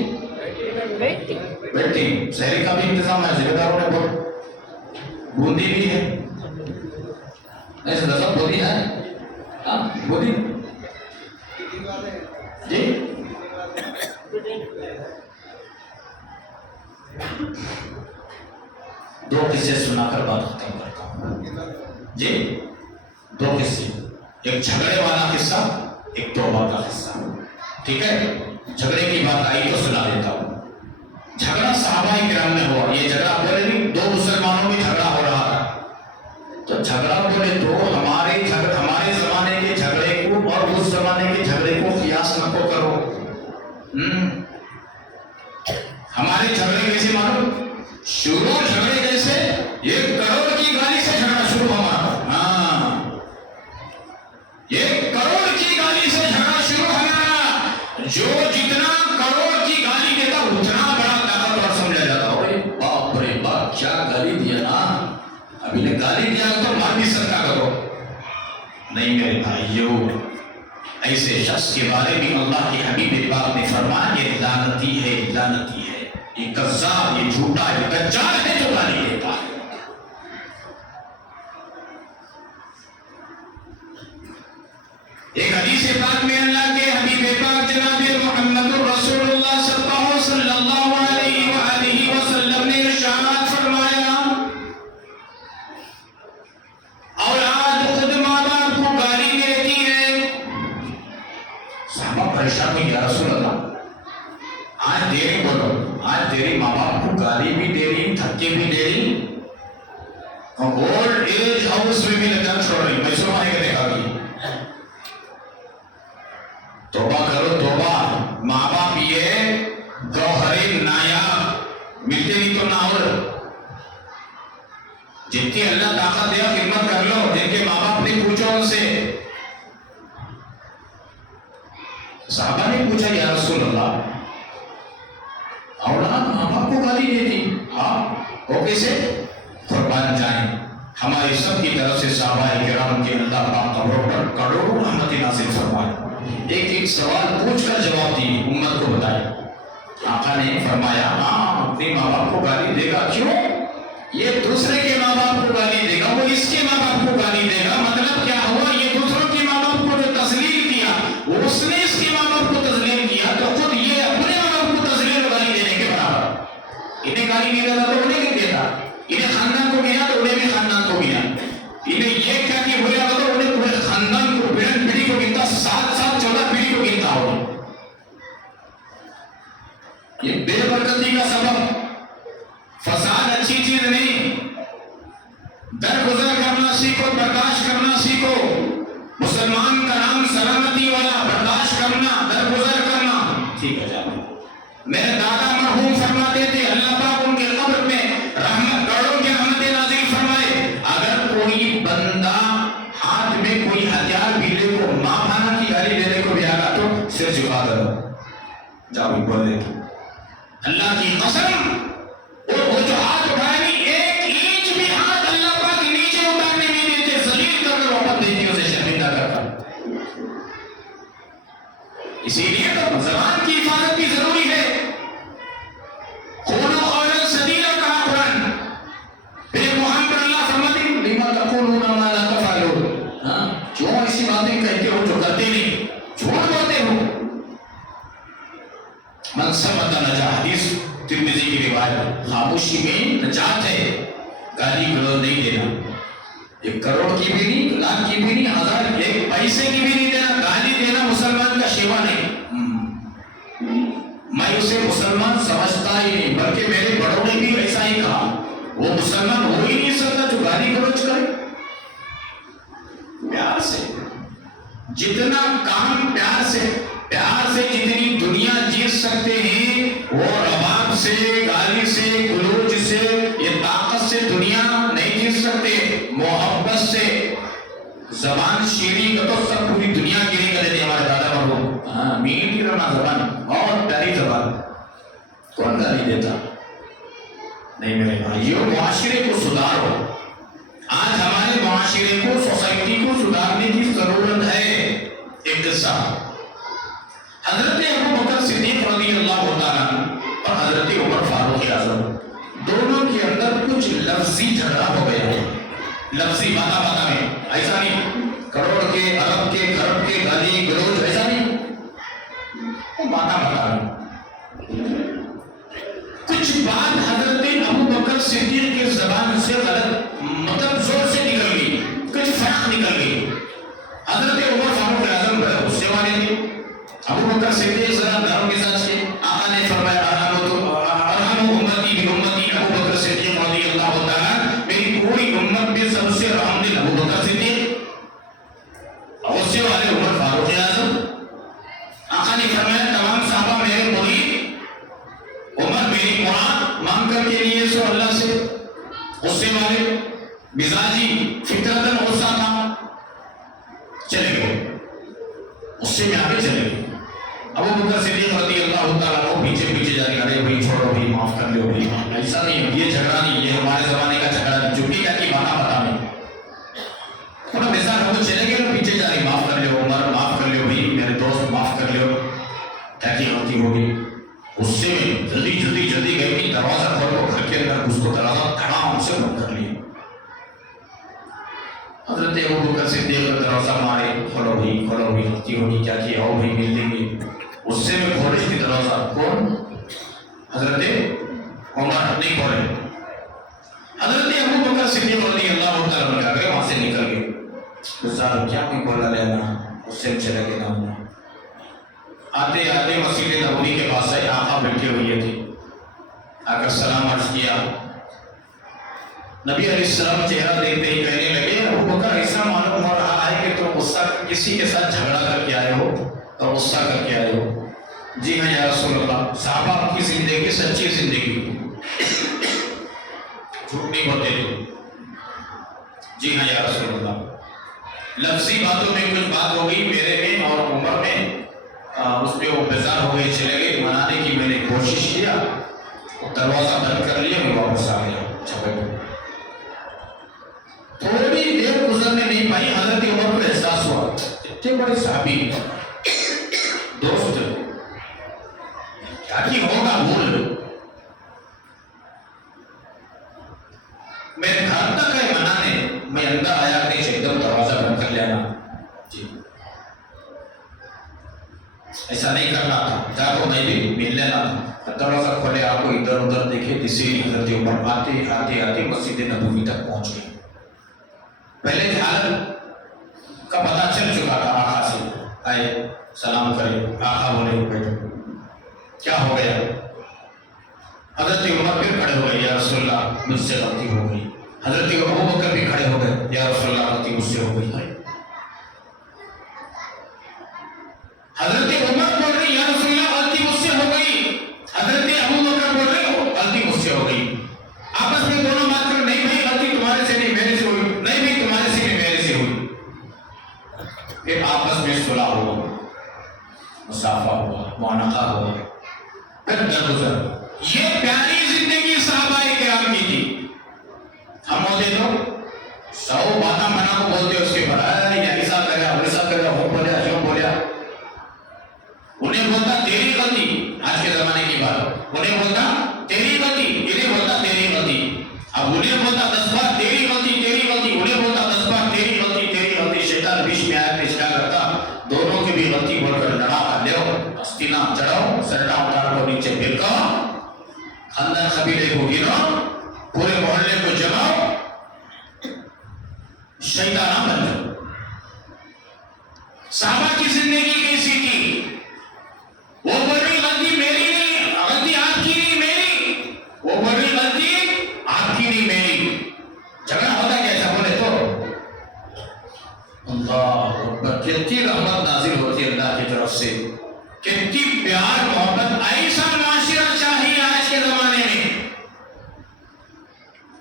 ویٹنگ شہری کا بھی انتظام ہے، ذمہ داروں نے بہت بوندی بھی ہے. ایسے دسا بوندی ہے، ہاں بوندی جی. دو قصے سنا کر بات ختم کرتا ہوں جی. دو قصے، ایک جھگڑے والا قصہ، ایک توبہ کا قصہ. ٹھیک ہے، جھگڑے کی بات آئی تو سنا دیتا ہوں. جھگڑا صحابہ کرام میں ہوا. یہ جھگڑا بولے نہیں، دو مسلمانوں میں جھگڑا ہو رہا تھا. تو جھگڑا بولے تو ہمارے زمانے کے جھگڑے کو اور اس زمانے کے جھگڑے کو قیاس نہ کو کرو. ہمارے جھگڑے کیسے معلوم؟ شروع جھگڑے کیسے؟ 1 کروڑ کی گالی سے جھگڑا شروع ہمارا. ہاں، 1 کروڑ کی گالی سے جھگڑا شروع ہمارا. جو جتنا کروڑ کی گالی دیتا اتنا بڑا طاقتور سمجھا جاتا. ارے باپ رے باپ، کیا گالی دیا نا. ابھی نے گالی دیا تو مار بھی سکتا کرو. نہیں میرے بھائیو، ایسے شخص کے بارے میں اللہ کے حبیب پاک نے فرمایا یہ لعنتی ہے، لعنتی ہے، یہ کذاب، یہ جھوٹا، یہ دجال ہے جو گالی دیتا ہے. ایک حدیث پاک میں اللہ کے حبیب پاک جناب محمد رسول اللہ صلی اللہ علیہ وآلہ وسلم نے ارشاد فرمایا اولاد خود ماں باپ کو گالی دیتی ہے. صحابہ پریشان ہوئے، یا رسول اللہ آج تیری بولو، آج تیری ماں باپ کو گالی بھی دے رہی، دھکے بھی دے رہی، اولڈ ایج ہاؤس میں بھی لگن چھوڑ رہی، پیسوں آنے کے دیکھا گی. توبہ کرو توبہ. ماں باپ یہ گوہر نایاب ملتے نہیں تو نہ. اور جتنی اللہ طاقت دیا خدمت کر لو. جن کے ماں باپ نے پوچھو ان سے. صحابہ نے پوچھا یا رسول اللہ اولاد ماں باپ کو گالی دیتی؟ ہاں. وہ کیسے؟ قربان جائیں ہمارے سب کی طرف سے صحابہ کرام کے اللہ پاک قبروں پر کروڑوں رحمت نازل فرمائے. ایک سوال پوچھ کر جواب دی، امت کو بتائے. آقا نے فرمایا ہاں اپنے ماں باپ کو گالی دے گا. کیوں؟ یہ دوسرے کے ماں باپ کو گالی دے گا، وہ اس کے ماں باپ کو گالی دے گا. مطلب کیا ہوا؟ یہ دوسروں کے ماں باپ کو جو تسلیم کیا، اس نے اس کے ماں باپ کو تسلیم کیا، تو خود یہ اپنے ماں باپ کو تسلیم اور گالی دینے کے برابر. انہیں گالی نہیں دیتا تو انہیں نہیں دیتا. انہیں خاندان کو گیا تو انہیں بھی خاندان کو گیا. انہیں یہ کیا کہ بولے گا تو انہیں پورے خاندان کو، پیڑھی کو گنتا، 7 پیڑھی کو گنتا ہوگا. یہ بے برکتی کا سبب. فساد اچھی چیز نہیں. درگزر کرنا سیکھو، برداشت کرنا سیکھو. مسلمان کا نام سلامتی والا، برداشت کرنا، درگزر کرنا. ٹھیک ہے جانا. میرے دادا مرحوم فرماتے تھے اللہ پاک ان کے قبر میں رحمت کروڑوں کی رحمت نازل فرمائے. اگر کوئی بندہ ہاتھ میں کوئی ہتھیار بھی لے کو ماں بھانا کی گالی دینے کو بھی آگا تو سر جھکا کرو. جاؤ بھی بول دے اللہ کی قسم وہ جو ہاتھ اٹھائے بھی 1 انچ بھی ہاتھ اللہ پاک نیچے اٹھانے نہیں دیتے. ذلیل کر کے واپس دیتی اسے شرمندہ کر کر. اسی لیے تو زبان کی حفاظت بھی ضروری ہے. خونو قولا سدیدا کہا قرآن. پھر محمد پر اللہ فرماتے ہیں لما تقولون ما لا تفعلون. کیوں ایسی باتیں کہتے ہو جو کرتے نہیں، جھوٹ بولتے ہو. من سمت نجا، حدیث ترمذی کی روایت. خاموشی میں نجات ہے. گالی گلوچ نہیں دینا. 1 کروڑ کی بھی نہیں، لاکھ کی بھی نہیں، 1000 1 پیسے کی بھی نہیں دینا. گالی دینا مسلمان کا شیوا نہیں. میں اسے مسلمان سمجھتا ہی نہیں، بلکہ میرے بڑوں نے بھی ایسا ہی کہا. وہ مسلمان ہو ہی نہیں سکتا جو گالی گلوچ کرے. پیار سے جتنا کام پیار سے جتنی دنیا جیت سکتے ہیں، وہ رباب سے، گالی سے، گلوچ سے، یہ طاقت سے دنیا نہیں جیت سکتے. محبت سے زبان شیریں کا تو سب پوری دنیا گیری کر دیتے ہمارے دادا مرحوم. ہاں میٹھی رہنا زبان بہت پیاری زبان, کون گالی دیتا نہیں میرے بھائیو. معاشرے کو سدھارو. آج ہمارے معاشرے کو سوسائٹی کو سدھارنے کی ضرورت ہے. ایک قصہ حضرت ابو بکر صدیق رضی اللہ تعالیٰ اور حضرت عمر فاروق اعظم دونوں کے اندر کچھ لفظی جھگڑا ہو گیا ہے. لفظی باتہ میں, ایسا نہیں کروڑ کے ارب کے خرب کے گالی گلوچ, ایسا نہیں, باتہ میں کچھ بات حضرت ابو بکر صدیق کی زبان سے غلط مطلب زور سے نکل گئی, کچھ فرق نکل گئی. حضرت عمر فاروق اعظم غصے والے تھے. ابو بکر صدیق ذرا نرم مزاج تھے. آقا نے فرمایا ارحم امتی بامتی ابو بکر صدیق رضی اللہ تعالیٰ, میری پوری امت میں سب سے رحم دل ابو بکر صدیق. غصے والے عمر فاروق اعظم. آقا نے فرمایا تمام صحابہ میرے مرید, عمر میری مراد مانگ کر کے لیے سو اللہ سے. غصے والے مزاجی فطرتاً غصہ تھا, چلے گئے غصے میں آگے چلے گئے. ابو بکر صدیق رضی اللہ تعالیٰ وہ پیچھے پیچھے جا رہے, ارے بھائی چھوڑو بھائی معاف کر لو بھائی, ایسا نہیں, یہ جھگڑا نہیں, یہ ہمارے زمانے کا جھگڑا نہیں, چپی کیا کی باتہ پتا نہیں. تھوڑا مثال ہم چلے گئے نا پیچھے جا رہی, معاف کر لو عمر, معاف کر لو بھائی میرے دوست, معاف کر لو, کیا کی غلطی ہوگی. غصے میں جلدی گئی, دروازہ کھول کو گھر کے اندر اس کو دروازہ دھڑام سے بند کر لیا. حضرت ابو بکر صدیق دروازہ مارے, کھولو بھائی غلطی ہوگی, کیا کیا ہو بھائی مل لیں گے. غصے میں کھولے تھی دروازہ, کون؟ حضرت عمر نہیں کھولے. حضرت ابو بکر صدیق رضی اللہ تعالیٰ کیا گئے, وہاں سے نکل گئے. کیا کوئی بولا لینا, غصے میں چلے گئے نا. آتے آتے مسجد نبوی کے پاس آئے, آقا بیٹھے ہوئے تھے. آ کر سلام عرض کیا. نبی علیہ السلام چہرہ دیکھتے ہی کہنے لگے, ابو بکر ایسا معلوم ہو رہا ہے کہ تم غصہ کسی کے ساتھ جھگڑا کر کے آئے ہو اور غصہ کر کے آئے ہو. جی ہاں یا رسول اللہ, صحابہ کی زندگی سچی زندگی, جھوٹ نہیں بولتے تھے. جی ہاں یا رسول اللہ, لفظی باتوں میں کچھ بات ہو گئی میرے میں اور عمر میں, اس پہ وہ بیزار ہو گئے, چلے گئے. منانے کی میں نے کوشش کیا, دروازہ بند کر لیا, میں واپس آ گیا. تھوڑی دیر گزرنے نہیں پائی, حضرت عمر کو احساس ہوا, اتنے بڑے صحابی دوست کیا کی ہوگا بھول, میرے گھر تک ہے منانے, میں اندر آیا نہیں ایک دم دروازہ بند کر لینا. جی ایسا نہیں کرنا تھا, جا تو میں بھی مل لینا تھا. دروازہ کھولے, آپ کو ادھر ادھر دیکھے, جسے حضرت عمر آتے مسجد نبوی تک پہنچ گئے. پہلے حالت کا پتہ چل چکا تھا. آقا سے آئے, سلام کرے, آقا بولے بیٹھو, کیا ہو گیا. حضرت عمر پھر کھڑے ہو گئے, یا رسول اللہ مجھ سے غلطی ہو گئی. حضرت ابو بکر بھی کھڑے ہو گئے, یا رسول اللہ غلطی مجھ سے ہو گئی. حضرت عمر بول رہے, یا رسول اللہ غلطی مجھ سے ہو گئی. حضرت ابو بکر بول رہے, غلطی مجھ سے ہو گئی. آپس میں دونوں بات کر, نہیں بھائی غلطی تمہارے سے نہیں میرے سے ہوئی, نہیں بھائی تمہارے سے نہیں میرے سے ہوئی. پھر آپس میں صلح ہوا, مصافحہ ہوا, معانقہ ہوا, پھر درگزر. یہ پیاری زندگی صحابہ کرام کی تھی. ہم ہوتے تو 100 باتیں منا کو بولتے, اس کے بعد یا ایسا کرا وہ بولیا جو بولیا. انہیں بولتا تیری غلطی, آج کے زمانے کی بات, انہیں بولتا تیری غلطی, انہیں بولتا تیری غلطی. اب انہیں بولتا 10 بار تیری غلطی, انہیں بولتا 10 بار تیری غلطی. شیطان بیچ میں آیا, کیا کرتا, دونوں کی بھی غلطی بول کر لڑا لو, استینا چڑھاؤ, سرٹا اتار کو نیچے پھینکو, خاندان قبیلے کو گرو, پورے محلے کو جماؤ, شیطان بن جاؤ. صحابہ کی زندگی کیسی تھی, وہ بڑی غلطی میری نہیں, غلطی آپ کی نہیں میری, وہ بڑی غلطی آپ کی نہیں میری. جھگڑا ہوتا کیسا بولے تو, اللہ اکبر, کتنی رحمت نازل ہوتی ہے اللہ کی طرف سے, کتنی پیار محبت. ایسا معاشرہ چاہیے آج کے زمانے میں.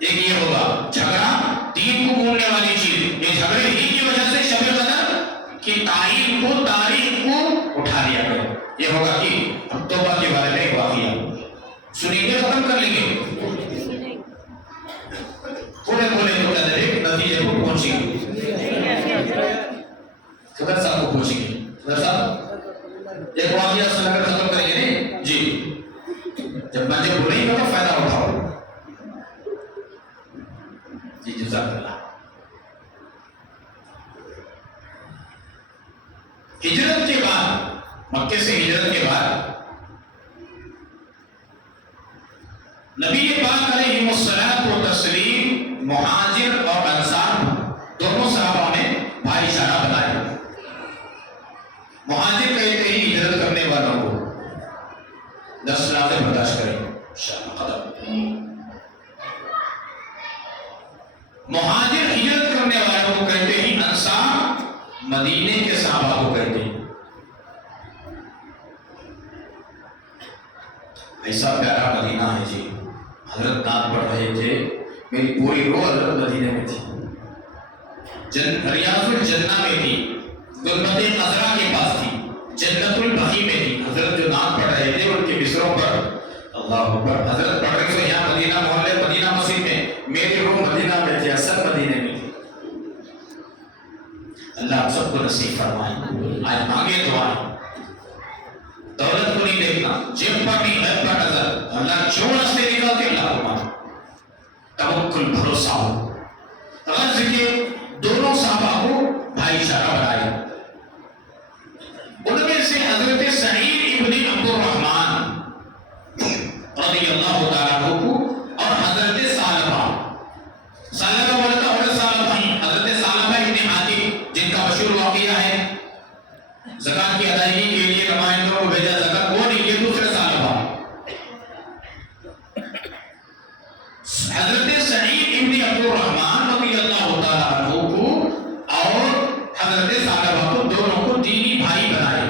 ایک یہ ہوگا جھگڑا دین کو بولنے والی چیز، یہ جھگڑے ہی کی وجہ سے شب قدر کی تعین کو، تاریخ کو اٹھا لیا گیا۔ یہ ہوگا کہ اب توبہ کے بارے میں ایک واقعہ سنیں گے، ختم کر لیں گے، پورے تو کہتے ہیں نتیجے کو پہنچیں گے، صدر صاحب کو پہنچیں گے۔ صدر صاحب ایک واقعہ سن کر ختم کریں گے نہیں جی، جب میں جب بولیں گے تو فائدہ اٹھاؤ جی، جزاک اللہ۔ ہجرت کے بعد، مکے سے ہجرت کے بعد نبی پاک علیہ الصلوۃ والتسلیم مہاجر اور انصار دونوں صحابہ نے بھائی چارہ بنایا۔ مہاجر کہتے ہیں ہجرت کرنے والوں کو 10 راتیں برداشت کریں مہاجر ہجرت کرنے والوں کو کہتے ہیں، انصار مدینے کے صحابہ کو کہتے ہیں۔ ایسا پیارا مدینہ ہے جی، حضرت نام پڑھ رہے تھے، میری پوری روح حضرت مدینے میں تھی، ریاض الجنہ میں تھی، غربت قذرہ کے پاس تھی، جنت البقیع میں تھی۔ حضرت جو نام پڑھ رہے تھے ان کے بستروں پر اللہ اکبر حضرت پڑھ رہے تھے، یہاں مدینہ محلے مدینہ مسجد میں، میری روح مدینہ میں تھی، اصل مدینے میں تھی۔ اللہ آپ سب کو نصیب فرمائے۔ آج مانگے دعائیں، دولت کو نہیں دیکھنا، جیب پر نہیں، غیب پر نظر، اللہ جو راستے نکالتے اللہ کو مان، توکل بھروسہ ہو۔ غرض کے دونوں صحابہ کو بھائی چارہ بنایا، ان میں سے حضرت سعید ابن عبد الرحمن رضی اللہ تعالیٰ عنہ کو اور حضرت ثعلبہ بولتا اور ثعلبہ حضرت ثعلبہ ابن حاتم جن کا مشہور واقعہ ہے زکات کی ادائیگی کے لیے نمائندوں کو بھیجا، زکات وہ نہیں، یہ دوسرے ثعلبہ حضرت سعید ابن عبد الرحمن رضی اللہ تعالیٰ عنہ کو اور حضرت ثعلبہ کو دونوں کو دینی بھائی بنائے۔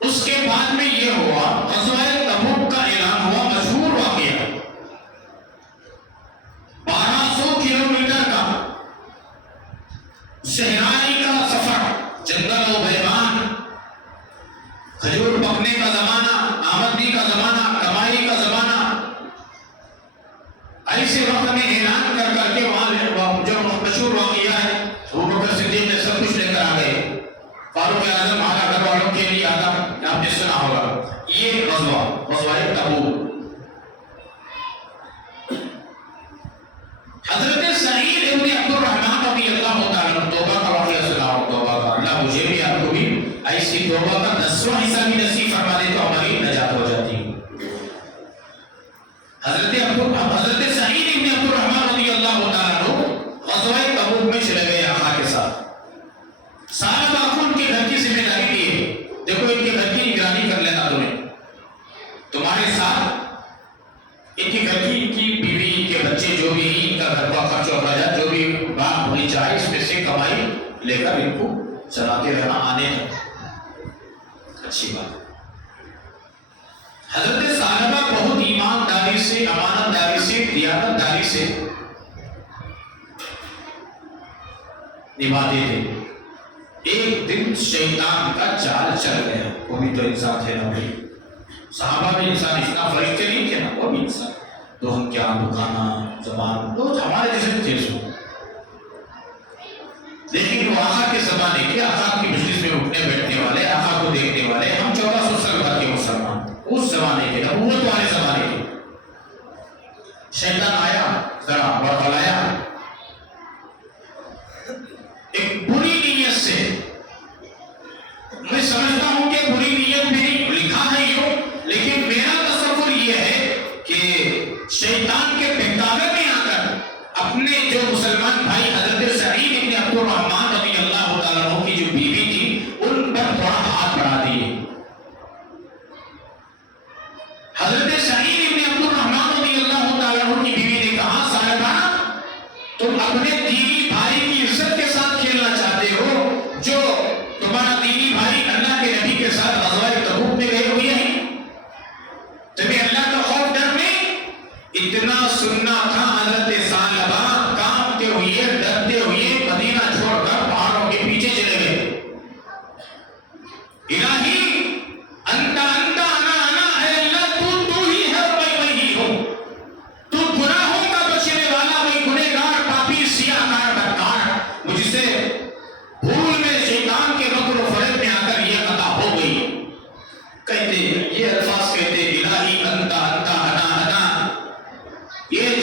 اس کے بعد میں یہ ہوا، غزوہ تبوک کا اعلان ہوا، مشہور واقعہ 1200 کلومیٹر کا صحرائی کا سفر، جنگل و بیابان، کھجور پکنے کا زمانہ، آمدنی کا زمانہ، کمائی کا زمانہ، ایسے وقت میں اعلان کر کر کے وہاں جو مشہور واقعہ ہے، ابوبکر صدیق نے سب کچھ لے کر آ گئے، فاروق اعظم آگا گھر والوں کے لیے آگا، آپ نے سنا ہوگا یہ غزوہ تبوک۔ حضرت سعید ابن عبد الرحمن رضی اللہ تعالیٰ عنہ توبہ کا واقعہ سنا ہو، توبہ کا، اللہ مجھے بھی آپ کو بھی ایسی توبہ کا 10واں حصہ بھی نصیب فرما دے تو ہماری نجات ہو جاتی ہے۔ حضرت سعید ابن عبد الرحمن رضی اللہ تعالیٰ عنہ غزوہ تبوک میں چلے گئے آقا کے ساتھ، ثعلبہ کو ان کے گھر کی ذمہ داری دی ہے، دیکھو ان کے گھر کی نگرانی کر لینا تمہیں، تمہارے ساتھ ان کے گھر کی، ان کی بیوی، ان کے بچے، جو بھی ان کا گھر کا خرچ و اخراجات جو بھی بات ہونی چاہیے اس میں سے کمائی لے کر ان کو چلاتے رہنا، آنے اچھی بات۔ حضرت ثعلبہ بہت ایمانداری سے، امانت داری سے، دیانت داری سے نبھاتے تھے۔ ایک دن شیطان کا چال چل گیا، وہ بھی تو انسان تھے نا بھائی، صحابہ بھی انسان، اتنا فرشتے نہیں تھے نا، وہ بھی انسان، تو ہم کیا دکھانا زبان تو ہمارے جیسے تھے سو، لیکن وہ آقا کے زمانے کے، آقا کی مجلس میں اٹھنے بیٹھنے والے، آقا کو دیکھنے والے، ہم 1400 سال بعد کے مسلمان، اس زمانے کے، نبوت والے زمانے کے، شیطان آیا ذرا بڑھلایا ایک بری نیت سے، میں سمجھتا ہوں کہ بری نیت میری لکھا ہے یہ، لیکن میرا تصور یہ ہے کہ شیطان کے بہکاوے میں آ کر اپنے جو مسلمان بھائی حضرت سعید ابن عبد الرحمن رضی اللہ تعالیٰ عنہ کی جو بیوی تھی ان پر تھوڑا ہاتھ بڑھا دیے۔ حضرت سعید ابن عبد الرحمن رضی اللہ تعالیٰ عنہ کی بیوی نے کہا، ثعلبہ تم اپنے دینی بھائی کی عزت کے ساتھ کھیلنا چاہتے ہو، جو تمہارا دینی بھائی اللہ کے نبی کے ساتھ غزوہ تبوک میں گئے ہوئے ہیں، تمہیں اللہ کا خوف ڈر میں اتنا سننا تھا حضرت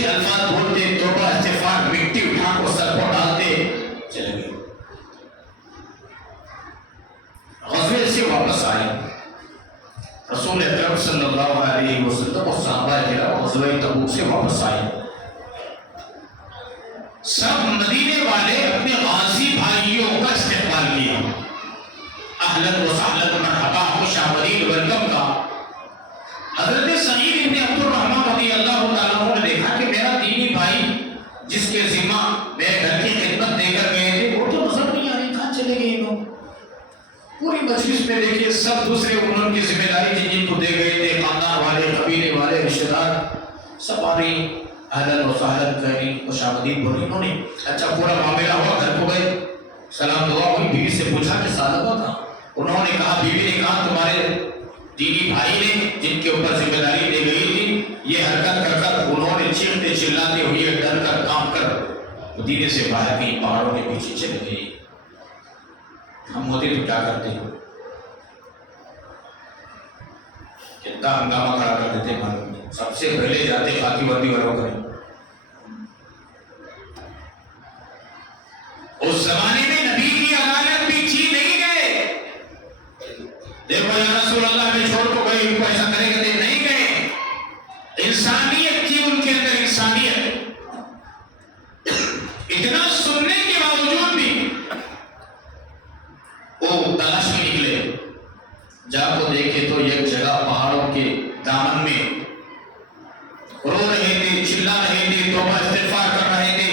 الفاظ بولتے، توبہ استغفار، مٹی اٹھا کو سر کو ڈالتے چلے گئے. غزوے سے واپس آئے رسول اکرم صلی اللہ علیہ وسلم اور صحابہ کرام غزوہ تبوک سے واپس آئے. سب مدینے والے اپنے غازی بھائیوں کا استقبال کیا، اہلاً و سہلاً، مرحبا، خوش آمدید، ویلکم کا. حضرت سعید بن عبد الرحمن رضی اللہ تعالیٰ عنہ نے دیکھا کہ میرا دینی بھائی جس کے ذمہ میرے گھر کی خدمت دے کر گئے تھے وہ تو نظر نہیں آ رہے، کہاں چلے گئے لوگ. پوری مجلس میں دیکھیے سب دوسرے انہوں کی ذمہ داری تھی جن کو دے گئے تھے، خاندان والے، قبیلے والے، رشتہ دار، سب آ رہی اہلاً و سہلاً کہی، خوش آمدید بولی. انہوں نے اچھا پورا معاملہ ہوا، گھر کو گئے، سلام دعا ہوئی، بیوی سے پوچھا کہ سالبہ کہاں؟ انہوں نے کہا، بیوی نے کہا تمہارے دینی بھائی نے جن کے اوپر ذمہ داری دی گئی تھی یہ حرکت کر کر انہوں نے چیختے چلاتے ہوئے ڈر کر کام کر مدینے سے باہر کہیں پہاڑوں کے پیچھے چلے گئے. ہم ہوتے تو کیا کرتے؟ کتنا ہنگامہ کھڑا کر دیتے معلوم نہیں. سب سے پہلے جاتے خاکی وردی والوں کریں. اس زمانے میں نبی کی عدالت بھی تھی، نہیں گئے. دیکھو یا رسول اللہ میں چھوڑ کو گئے، ان کو ایسا کرے گا، نہیں گئے. انسانیت تھی ان کے اندر، انسانیت. اتنا سننے کے باوجود بھی وہ تلاش میں نکلے. جا کو دیکھے تو ایک جگہ پہاڑوں کے دامن میں رو رہے تھے، چلا رہے تھے، توبہ استغفار کر رہے تھے.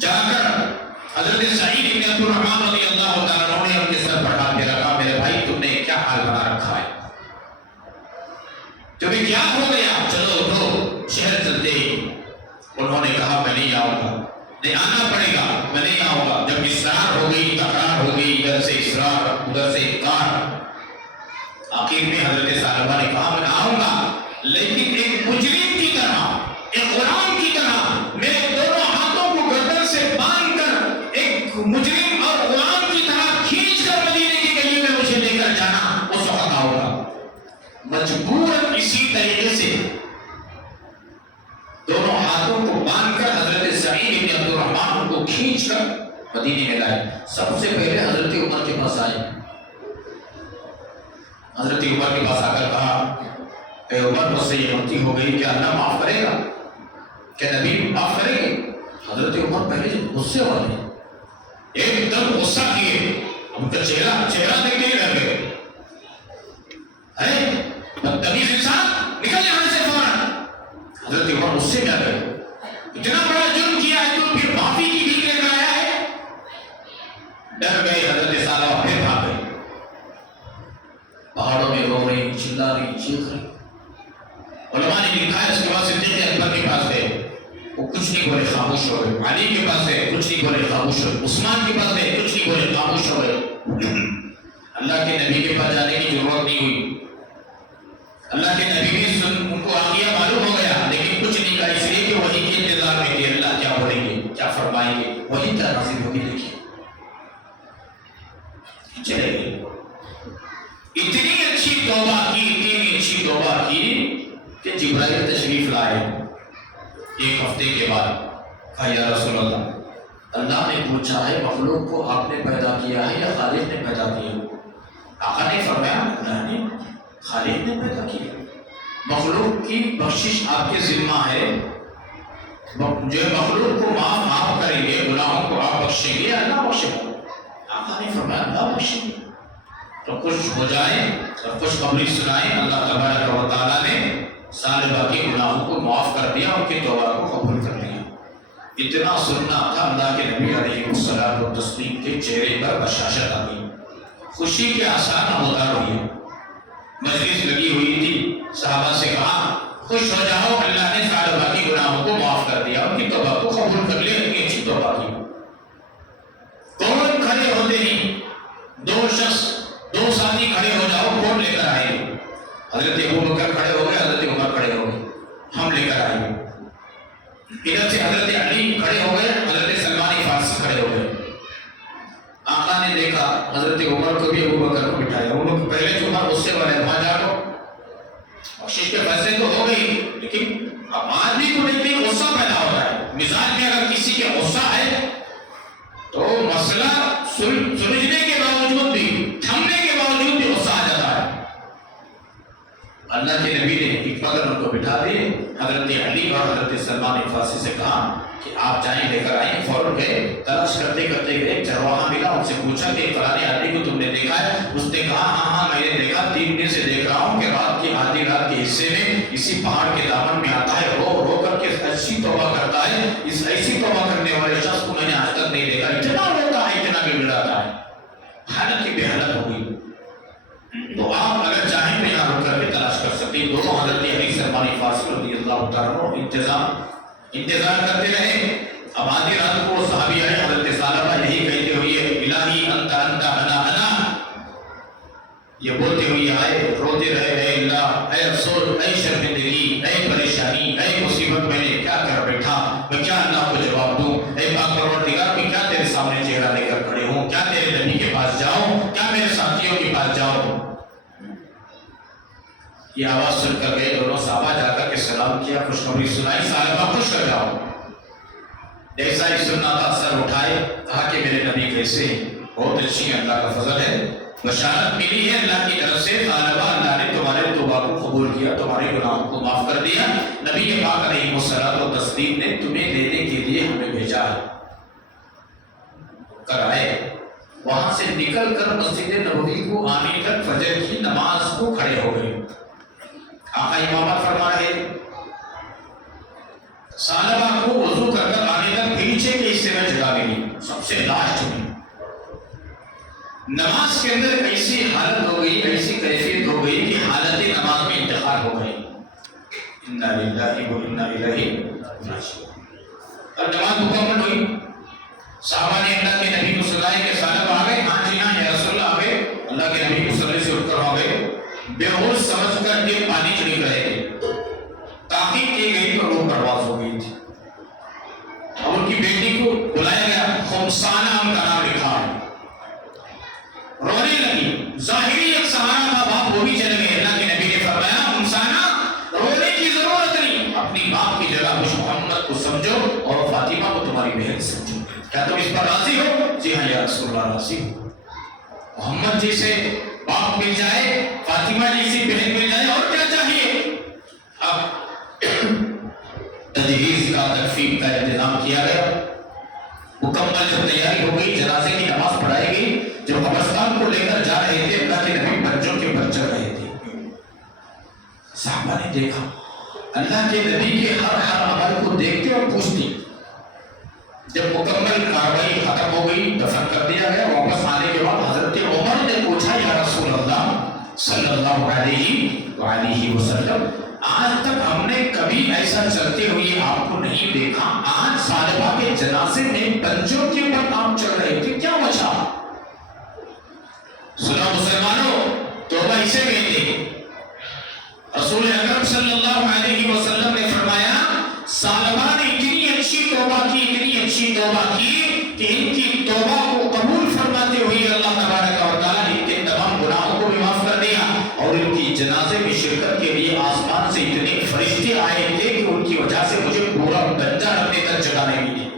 جا کر حضرت سعید بن عبد الرحمن رضی اللہ تعالیٰ عنہ نے ان کے سر پر ہاتھ رکھا. میرے بھائی تم نے کیا حال بنا رکھا ہے؟ تمہیں کیا ہو گیا؟ چلو اٹھو شہر چلتے ہی. انہوں نے کہا میں نہیں آؤں گا. نہیں آنا پڑے گا، میں نہیں آؤں گا. جب اصرار ہو گئی، تکرار ہو گئی، ادھر سے اصرار ادھر سے انکار، آخر میں حضرت ثعلبہ نے کہا میں آؤں گا لیکن ایک مجرم کی طرح، ایک غلام کی طرح میرے دونوں ہاتھوں کو گردن سے باندھ کر ایک مجرم اور غلام کی طرح کھینچ کر مدینے کی گلیوں میں مجھے لے کر جانا، اس وقت آؤں گا. مجبوراً اسی طریقے سے دونوں ہاتھوں کو باندھ کر حضرت سعید بن عبد الرحمن کو کھینچ کر مدینے میں لائے. سب سے پہلے حضرت عمر کے پاس آئے. حضرت عمر کے پاس آ کر کہا اے عمر مجھ سے یہ غلطی ہو گئی، کیا اللہ معاف کرے گا؟ کیا نبی معاف کرے گے؟ حضرت عمر پہلے غصے والے ایک دم غصہ کیے، ان کا چہرہ دیکھ کے رہ گئے. ارے بدتمیز انسان، نکل یہاں سے فوراً. حضرت عمر غصے میں آ گئے، اتنا بڑا جرم کیا ہے تو پھر معافی کی بھیک لے کر آیا ہے. ڈر گئے. حضرت ثعلبہ پھر بھاگ گئے، پہاڑوں میں رو رہی، چلا رہی، چیخ رہی. علماء نے لکھا ہے اس کے بعد صدیق اکبر کے پاس گئے، وہ کچھ نہیں بولے، خاموش ہو گئے. علی کے پاس گئے، کچھ نہیں بولے، خاموش ہو گئے. عثمان کے پاس گئے، کچھ نہیں بولے، خاموش ہو گئے. اللہ کے نبی کے پاس جانے کی ضرورت نہیں ہوئی. اللہ کے نبی بھی ان کو آگیا معلوم ہو گیا لیکن کچھ نہیں کہا، اس لیے کہ وہی کے انتظار میں کہ اللہ کیا بولیں گے، کیا فرمائیں گے، وہی طرح نازل ہوگی. دیکھیے چلے گئے. اتنی اچھی توبہ کی، اتنی اچھی توبہ کی کہ جبرائیل تشریف لائے ایک ہفتے کے بعد. کہا یا رسول اللہ نے پوچھا ہے مخلوق کو آپ نے پیدا کیا ہے یا خالق نے پیدا کیا؟ آقا نے فرمایا اللہ نے، خالق نے پیدا کیا. مخلوق کی بخشش آپ کے ذمہ ہے، جو مخلوق کو معاف کریں گے، گناہوں کو آپ بخشیں گے، اللہ بخشے گا. آقا نے فرمایا اللہ بخشیں گے. تو خوش ہو جائیں اور خوشخبری سنائیں، اللہ تبارک و تعالیٰ نے ثعلبہ کے گناہوں کو معاف کر دیا، ان کی توبہ کو قبول کر لیا. اتنا سننا تھا اللہ کے نبی علیہ الصلوۃ والتسلیم کے چہرے پر بشاشت آ گئی، خوشی کے آثار نمودار ہوئی. مجلس لگی ہوئی تھی، صحابہ سے کہا خوش ہو جاؤ، اللہ نے ثعلبہ کے گناہوں کو معاف کر دیا، ان کی توبہ کو قبول کر لیا، اتنی اچھی توبہ کی. کون کھڑے ہوتے ہی دو ساتھی کھڑے ہو جاؤ، کون لے کر آئے گے؟ حضرت ابوبکر کھڑے ہو گئے، حضرت عمر کھڑے ہو گئے، ہم لے کر آئے گے. ادھر سے حضرت علی کھڑے ہو گئے، حضرت سلمان فارسی کھڑے ہو گئے. آقا نے دیکھا حضرت عمر کو بھی ابوبکر کو بٹھایا. ان لوگ پہلے جو عمر غصے والے وہاں جا دو، بخشش کے فیصلے تو ہو گئی، لیکن اب آدمی کو دیکھتے ہی غصہ پیدا ہوتا ہے. مزاج میں اگر کسی کے غصہ ہے تو مسئلہ سلجھنے کے باوجود بھی، تھمنے کے باوجود بھی غصہ آ جاتا ہے. اللہ کے نبی نے ایک مگر ان کو بٹھا دیے. حضرت علی اور حضرت سلمان فارسی سے کہا کہ آپ جائیں لے کر آئیں. فوراً گئے، تلاش کرتے کرتے گئے. ایک چرواہا ملا، ان سے پوچھا کہ فلانے آدمی کو تم نے دیکھا ہے؟ اس نے کہا ہاں میں نے دیکھا، 3 دن سے دیکھ رہا ہوں کہ رات کی آدھی رات کے حصے میں اسی پہاڑ کے دامن میں آتا ہے، رو رو کر کے ایسی توبہ کرتا ہے. اس ایسی توبہ کرنے والے شخص کو میں نے آج تک نہیں دیکھا. اتنا روتا ہے، اتنا گڑگڑاتا ہے، حالت کی بے حالت ہو گئی. تو آپ اگر چاہیں تو یہاں رک کر کے تلاش کر سکتے ہیں. دونوں حضرت علی سلمان فارسی رضی اللہ تعالیٰ عنہ انتظار کرتے رہے. اب آدھی رات کو صحابی آئے، حضرت ثعلبہ یہی کہتے ہوئے الہی انت انت انا انا، یہ بولتے ہوئے آئے، روتے رہے، اے اللہ، اے رسول، اے شرمندگی، اے پریشانی، اے مصیبت، میں نے کیا کر بیٹھا، میں کیا اللہ کو جواب دوں؟ اے پاک پروردگار، میں کیا تیرے سامنے چہرہ لے کر کھڑے ہوں؟ کیا تیرے نبی کے پاس جاؤں؟ کیا میرے ساتھیوں کے پاس جاؤں؟ یہ آواز سن کر گئے دونوں صحابہ، جا کر کے سلام کیا، خوشخبری سنائی، ثعلبہ خوش ہو جاؤ. جیسا ہی سننا تھا سر اٹھائے، کہا کہ میرے نبی کیسے ہیں؟ بہت اچھی ہے، اللہ کا فضل ہے، بشارت ملی ہے اللہ کی طرف سے. ثعلبہ، اللہ نے تمہارے توبہ کو قبول کیا، تمہارے گناہوں کو معاف کر دیا. نبی پاک علیہ الصلوۃ والتسلیم نے تمہیں لینے کے لیے ہمیں بھیجا ہے. کر آئے، وہاں سے نکل کر مسجد نبوی کو آنے تک فجر کی نماز کو کھڑے ہو گئے. آقا امامت فرما رہے. ثعلبہ کو وضو کر کر آنے تک پیچھے کے حصے میں جگہ ملی، سب سے لاسٹ میں. نماز کے اندر ایسی حالت ہو گئی، ایسی کیفیت ہو گئی کہ حالت نماز میں انتقال ہو گئی. انا للہ و انا الیہ راجعون. اب نماز مکمل ہوئی. صحابہ نے اللہ کے نبی کو سنایا کہ ثعلبہ آ گئے. ہاں جی ہاں یا رسول اللہ آ گئے. اللہ کے نبی کو صلی سے اٹھ کر آ گئے، بے ہوش سمجھ کر کے پانی چھڑک رہے تھے. تاخیر کی گئی تو روح پرواز ہو گئی تھی. اب ان کی بیٹی کو بلایا گیا، خمسانہ ان کا نام لکھا ہے. رونے لگی. ظاہری ایک سہارا تھا، باپ وہ بھی چلے گئے. اللہ کے نبی نے فرمایا خمسانہ رونے کی ضرورت نہیں، اپنی باپ کی جگہ خوش محمد کو سمجھو اور فاطمہ کو تمہاری بہن سمجھو. کیا تم اس پر راضی ہو؟ جی ہاں یا رسول اللہ راضی ہو. محمد جیسے باپ مل جائے، فاطمہ جیسی بہن مل جائے، اور کیا چاہیے؟ اب تجہیز کا، تکفین کا انتظام کیا گیا. مکمل جب تیاری ہو گئی، جنازے کی نماز پڑھائی گئی. جب قبرستان کو لے کر جا رہے تھے، اللہ کے نبی بچوں کے پر چڑھ رہے تھے. صحابہ نے دیکھا اللہ کے نبی کے ہر عمل کو دیکھتے اور پوچھتے. جب مکمل کاروائی ختم ہو گئی، دفن کر دیا گیا. واپس آنے کے بعد حضرت عمر نے پوچھا یا رسول اللہ صلی اللہ علیہ وآلہ وسلم، آج تک ہم نے کبھی ایسا چلتے ہوئے آپ کو نہیں دیکھا، آج ثعلبہ کے جنازے میں پنجوں کے اوپر آپ چڑھ رہے تھے، کیا وجہ؟ سنا مسلمانوں، توبہ اسے کہتے ہیں. رسول اکرم صلی اللہ علیہ وسلم نے فرمایا ثعلبہ نے اتنی اچھی توبہ کی، اتنی اچھی توبہ کی کہ ان کی توبہ کو قبول فرماتے ہوئے اللہ تبارک و تعالیٰ ان کے تمام گناہوں کو بھی معاف کر دیا. اور ان کی جنازے میں شرکت کے لیے آسمان سے اتنے فرشتے آئے تھے کہ ان کی وجہ سے مجھے پورا پنجہ رکھنے تک جگہ نہیں ملی.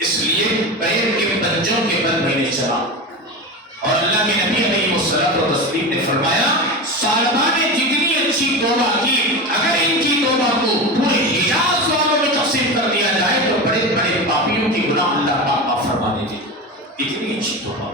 اس لیے پیر کے پنجوں کے بل میں نے چلا. اور اللہ کے نبی علیہ الصلوۃ والتسلیم نے فرمایا ثعلبہ نے جتنی اچھی توبہ کی، اگر ان کی توبہ کو پورے حجاز والوں میں تقسیم کر دیا جائے تو بڑے بڑے پاپیوں کی گناہ اللہ پاک معاف فرما دیتے. اتنی اچھی توبہ.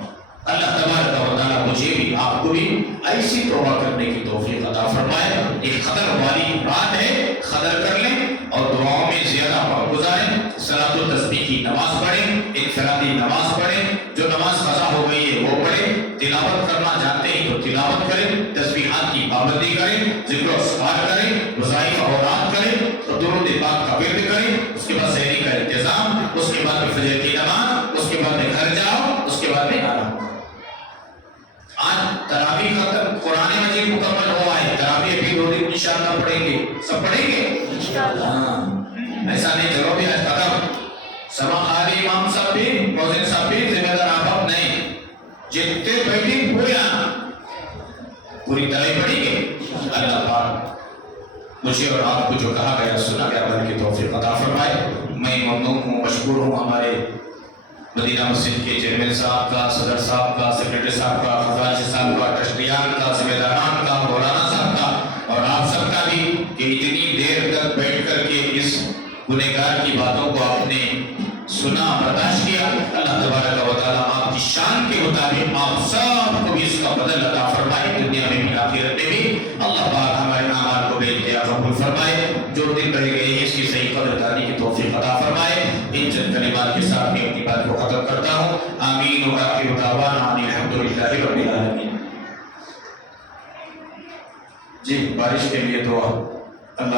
اللہ تبارک و تعالیٰ مجھے بھی آپ کو بھی ایسی توبہ کرنے کی توفیق عطا فرمائے. ایک قدر والی رات ہے، قدر کر لیں اور دعاؤں میں زیادہ وقت گزاریں. صلاۃ التسبیح کی نماز پڑھیں، انفرادی نماز پڑھیں. جو نماز قضا ہو گئی ہے وہ پڑھیں. تلاوت کرنا جانتے ہیں تو تلاوت کریں، تسبیحات کی پابندی کریں، ذکر و اذکار کریں، وظائف اوراد کریں اور درود پاک کا ورد کریں. اس کے بعد سحری کا انتظام، اس کے بعد فجر کی نماز، اس کے بعد میں گھر جاؤ، اس کے بعد میں آرام. آج تراویح ختم، قرآن مجید مکمل ہوا ہے. تراویح بھی 2 دن انشاءاللہ پڑھیں گے. سب پڑھیں گے انشاءاللہ. ایسا نہیں چلو بھی آج ختم. سبا خالی امام صاحب بھی، موزن صاحب بھی، ذمہ دار آپ نہیں. جتنے بیٹھیں پورے آنا، پوری طرح پڑھیں گے. اللہ پاک مجھے اور آپ کو جو کہا گیا سنا گیا عمل کی توفیق عطا فرمائے۔ میں ممنون ہوں، مشکور ہوں ہمارے مدینہ مسجد کے چیئرمین صاحب کا، صدر صاحب کا، سیکریٹری صاحب کا، خزانچی صاحب کا، ٹرسٹیان کا، ذمہ داران کا، مولانا صاحب کا اور آپ سب کا بھی کہ اتنی دیر تک بیٹھ کر کے اس گنہگار کی باتوں کو آپ نے سنا، برداشت کیا۔ اللہ تبارک و تعالیٰ آپ کی شان کے مطابق آپ سب کو بھی اس کا بدل عطا فرمائے، دنیا میں بھی آخرت میں بھی۔ اللہ پاک ہمارے اعمال کو بے انتہا قبول فرمائے، جو دن رہ گئے ہیں اس کی صحیح قدر دانی کی توفیق عطا فرمائے۔ ان چند کلمات کے ساتھ میں اپنی بات کو ختم کرتا ہوں۔ آمین و آخر دعوانا ان الحمدللہ رب العالمین۔ جی بارش کے لیے دعا۔ اللہ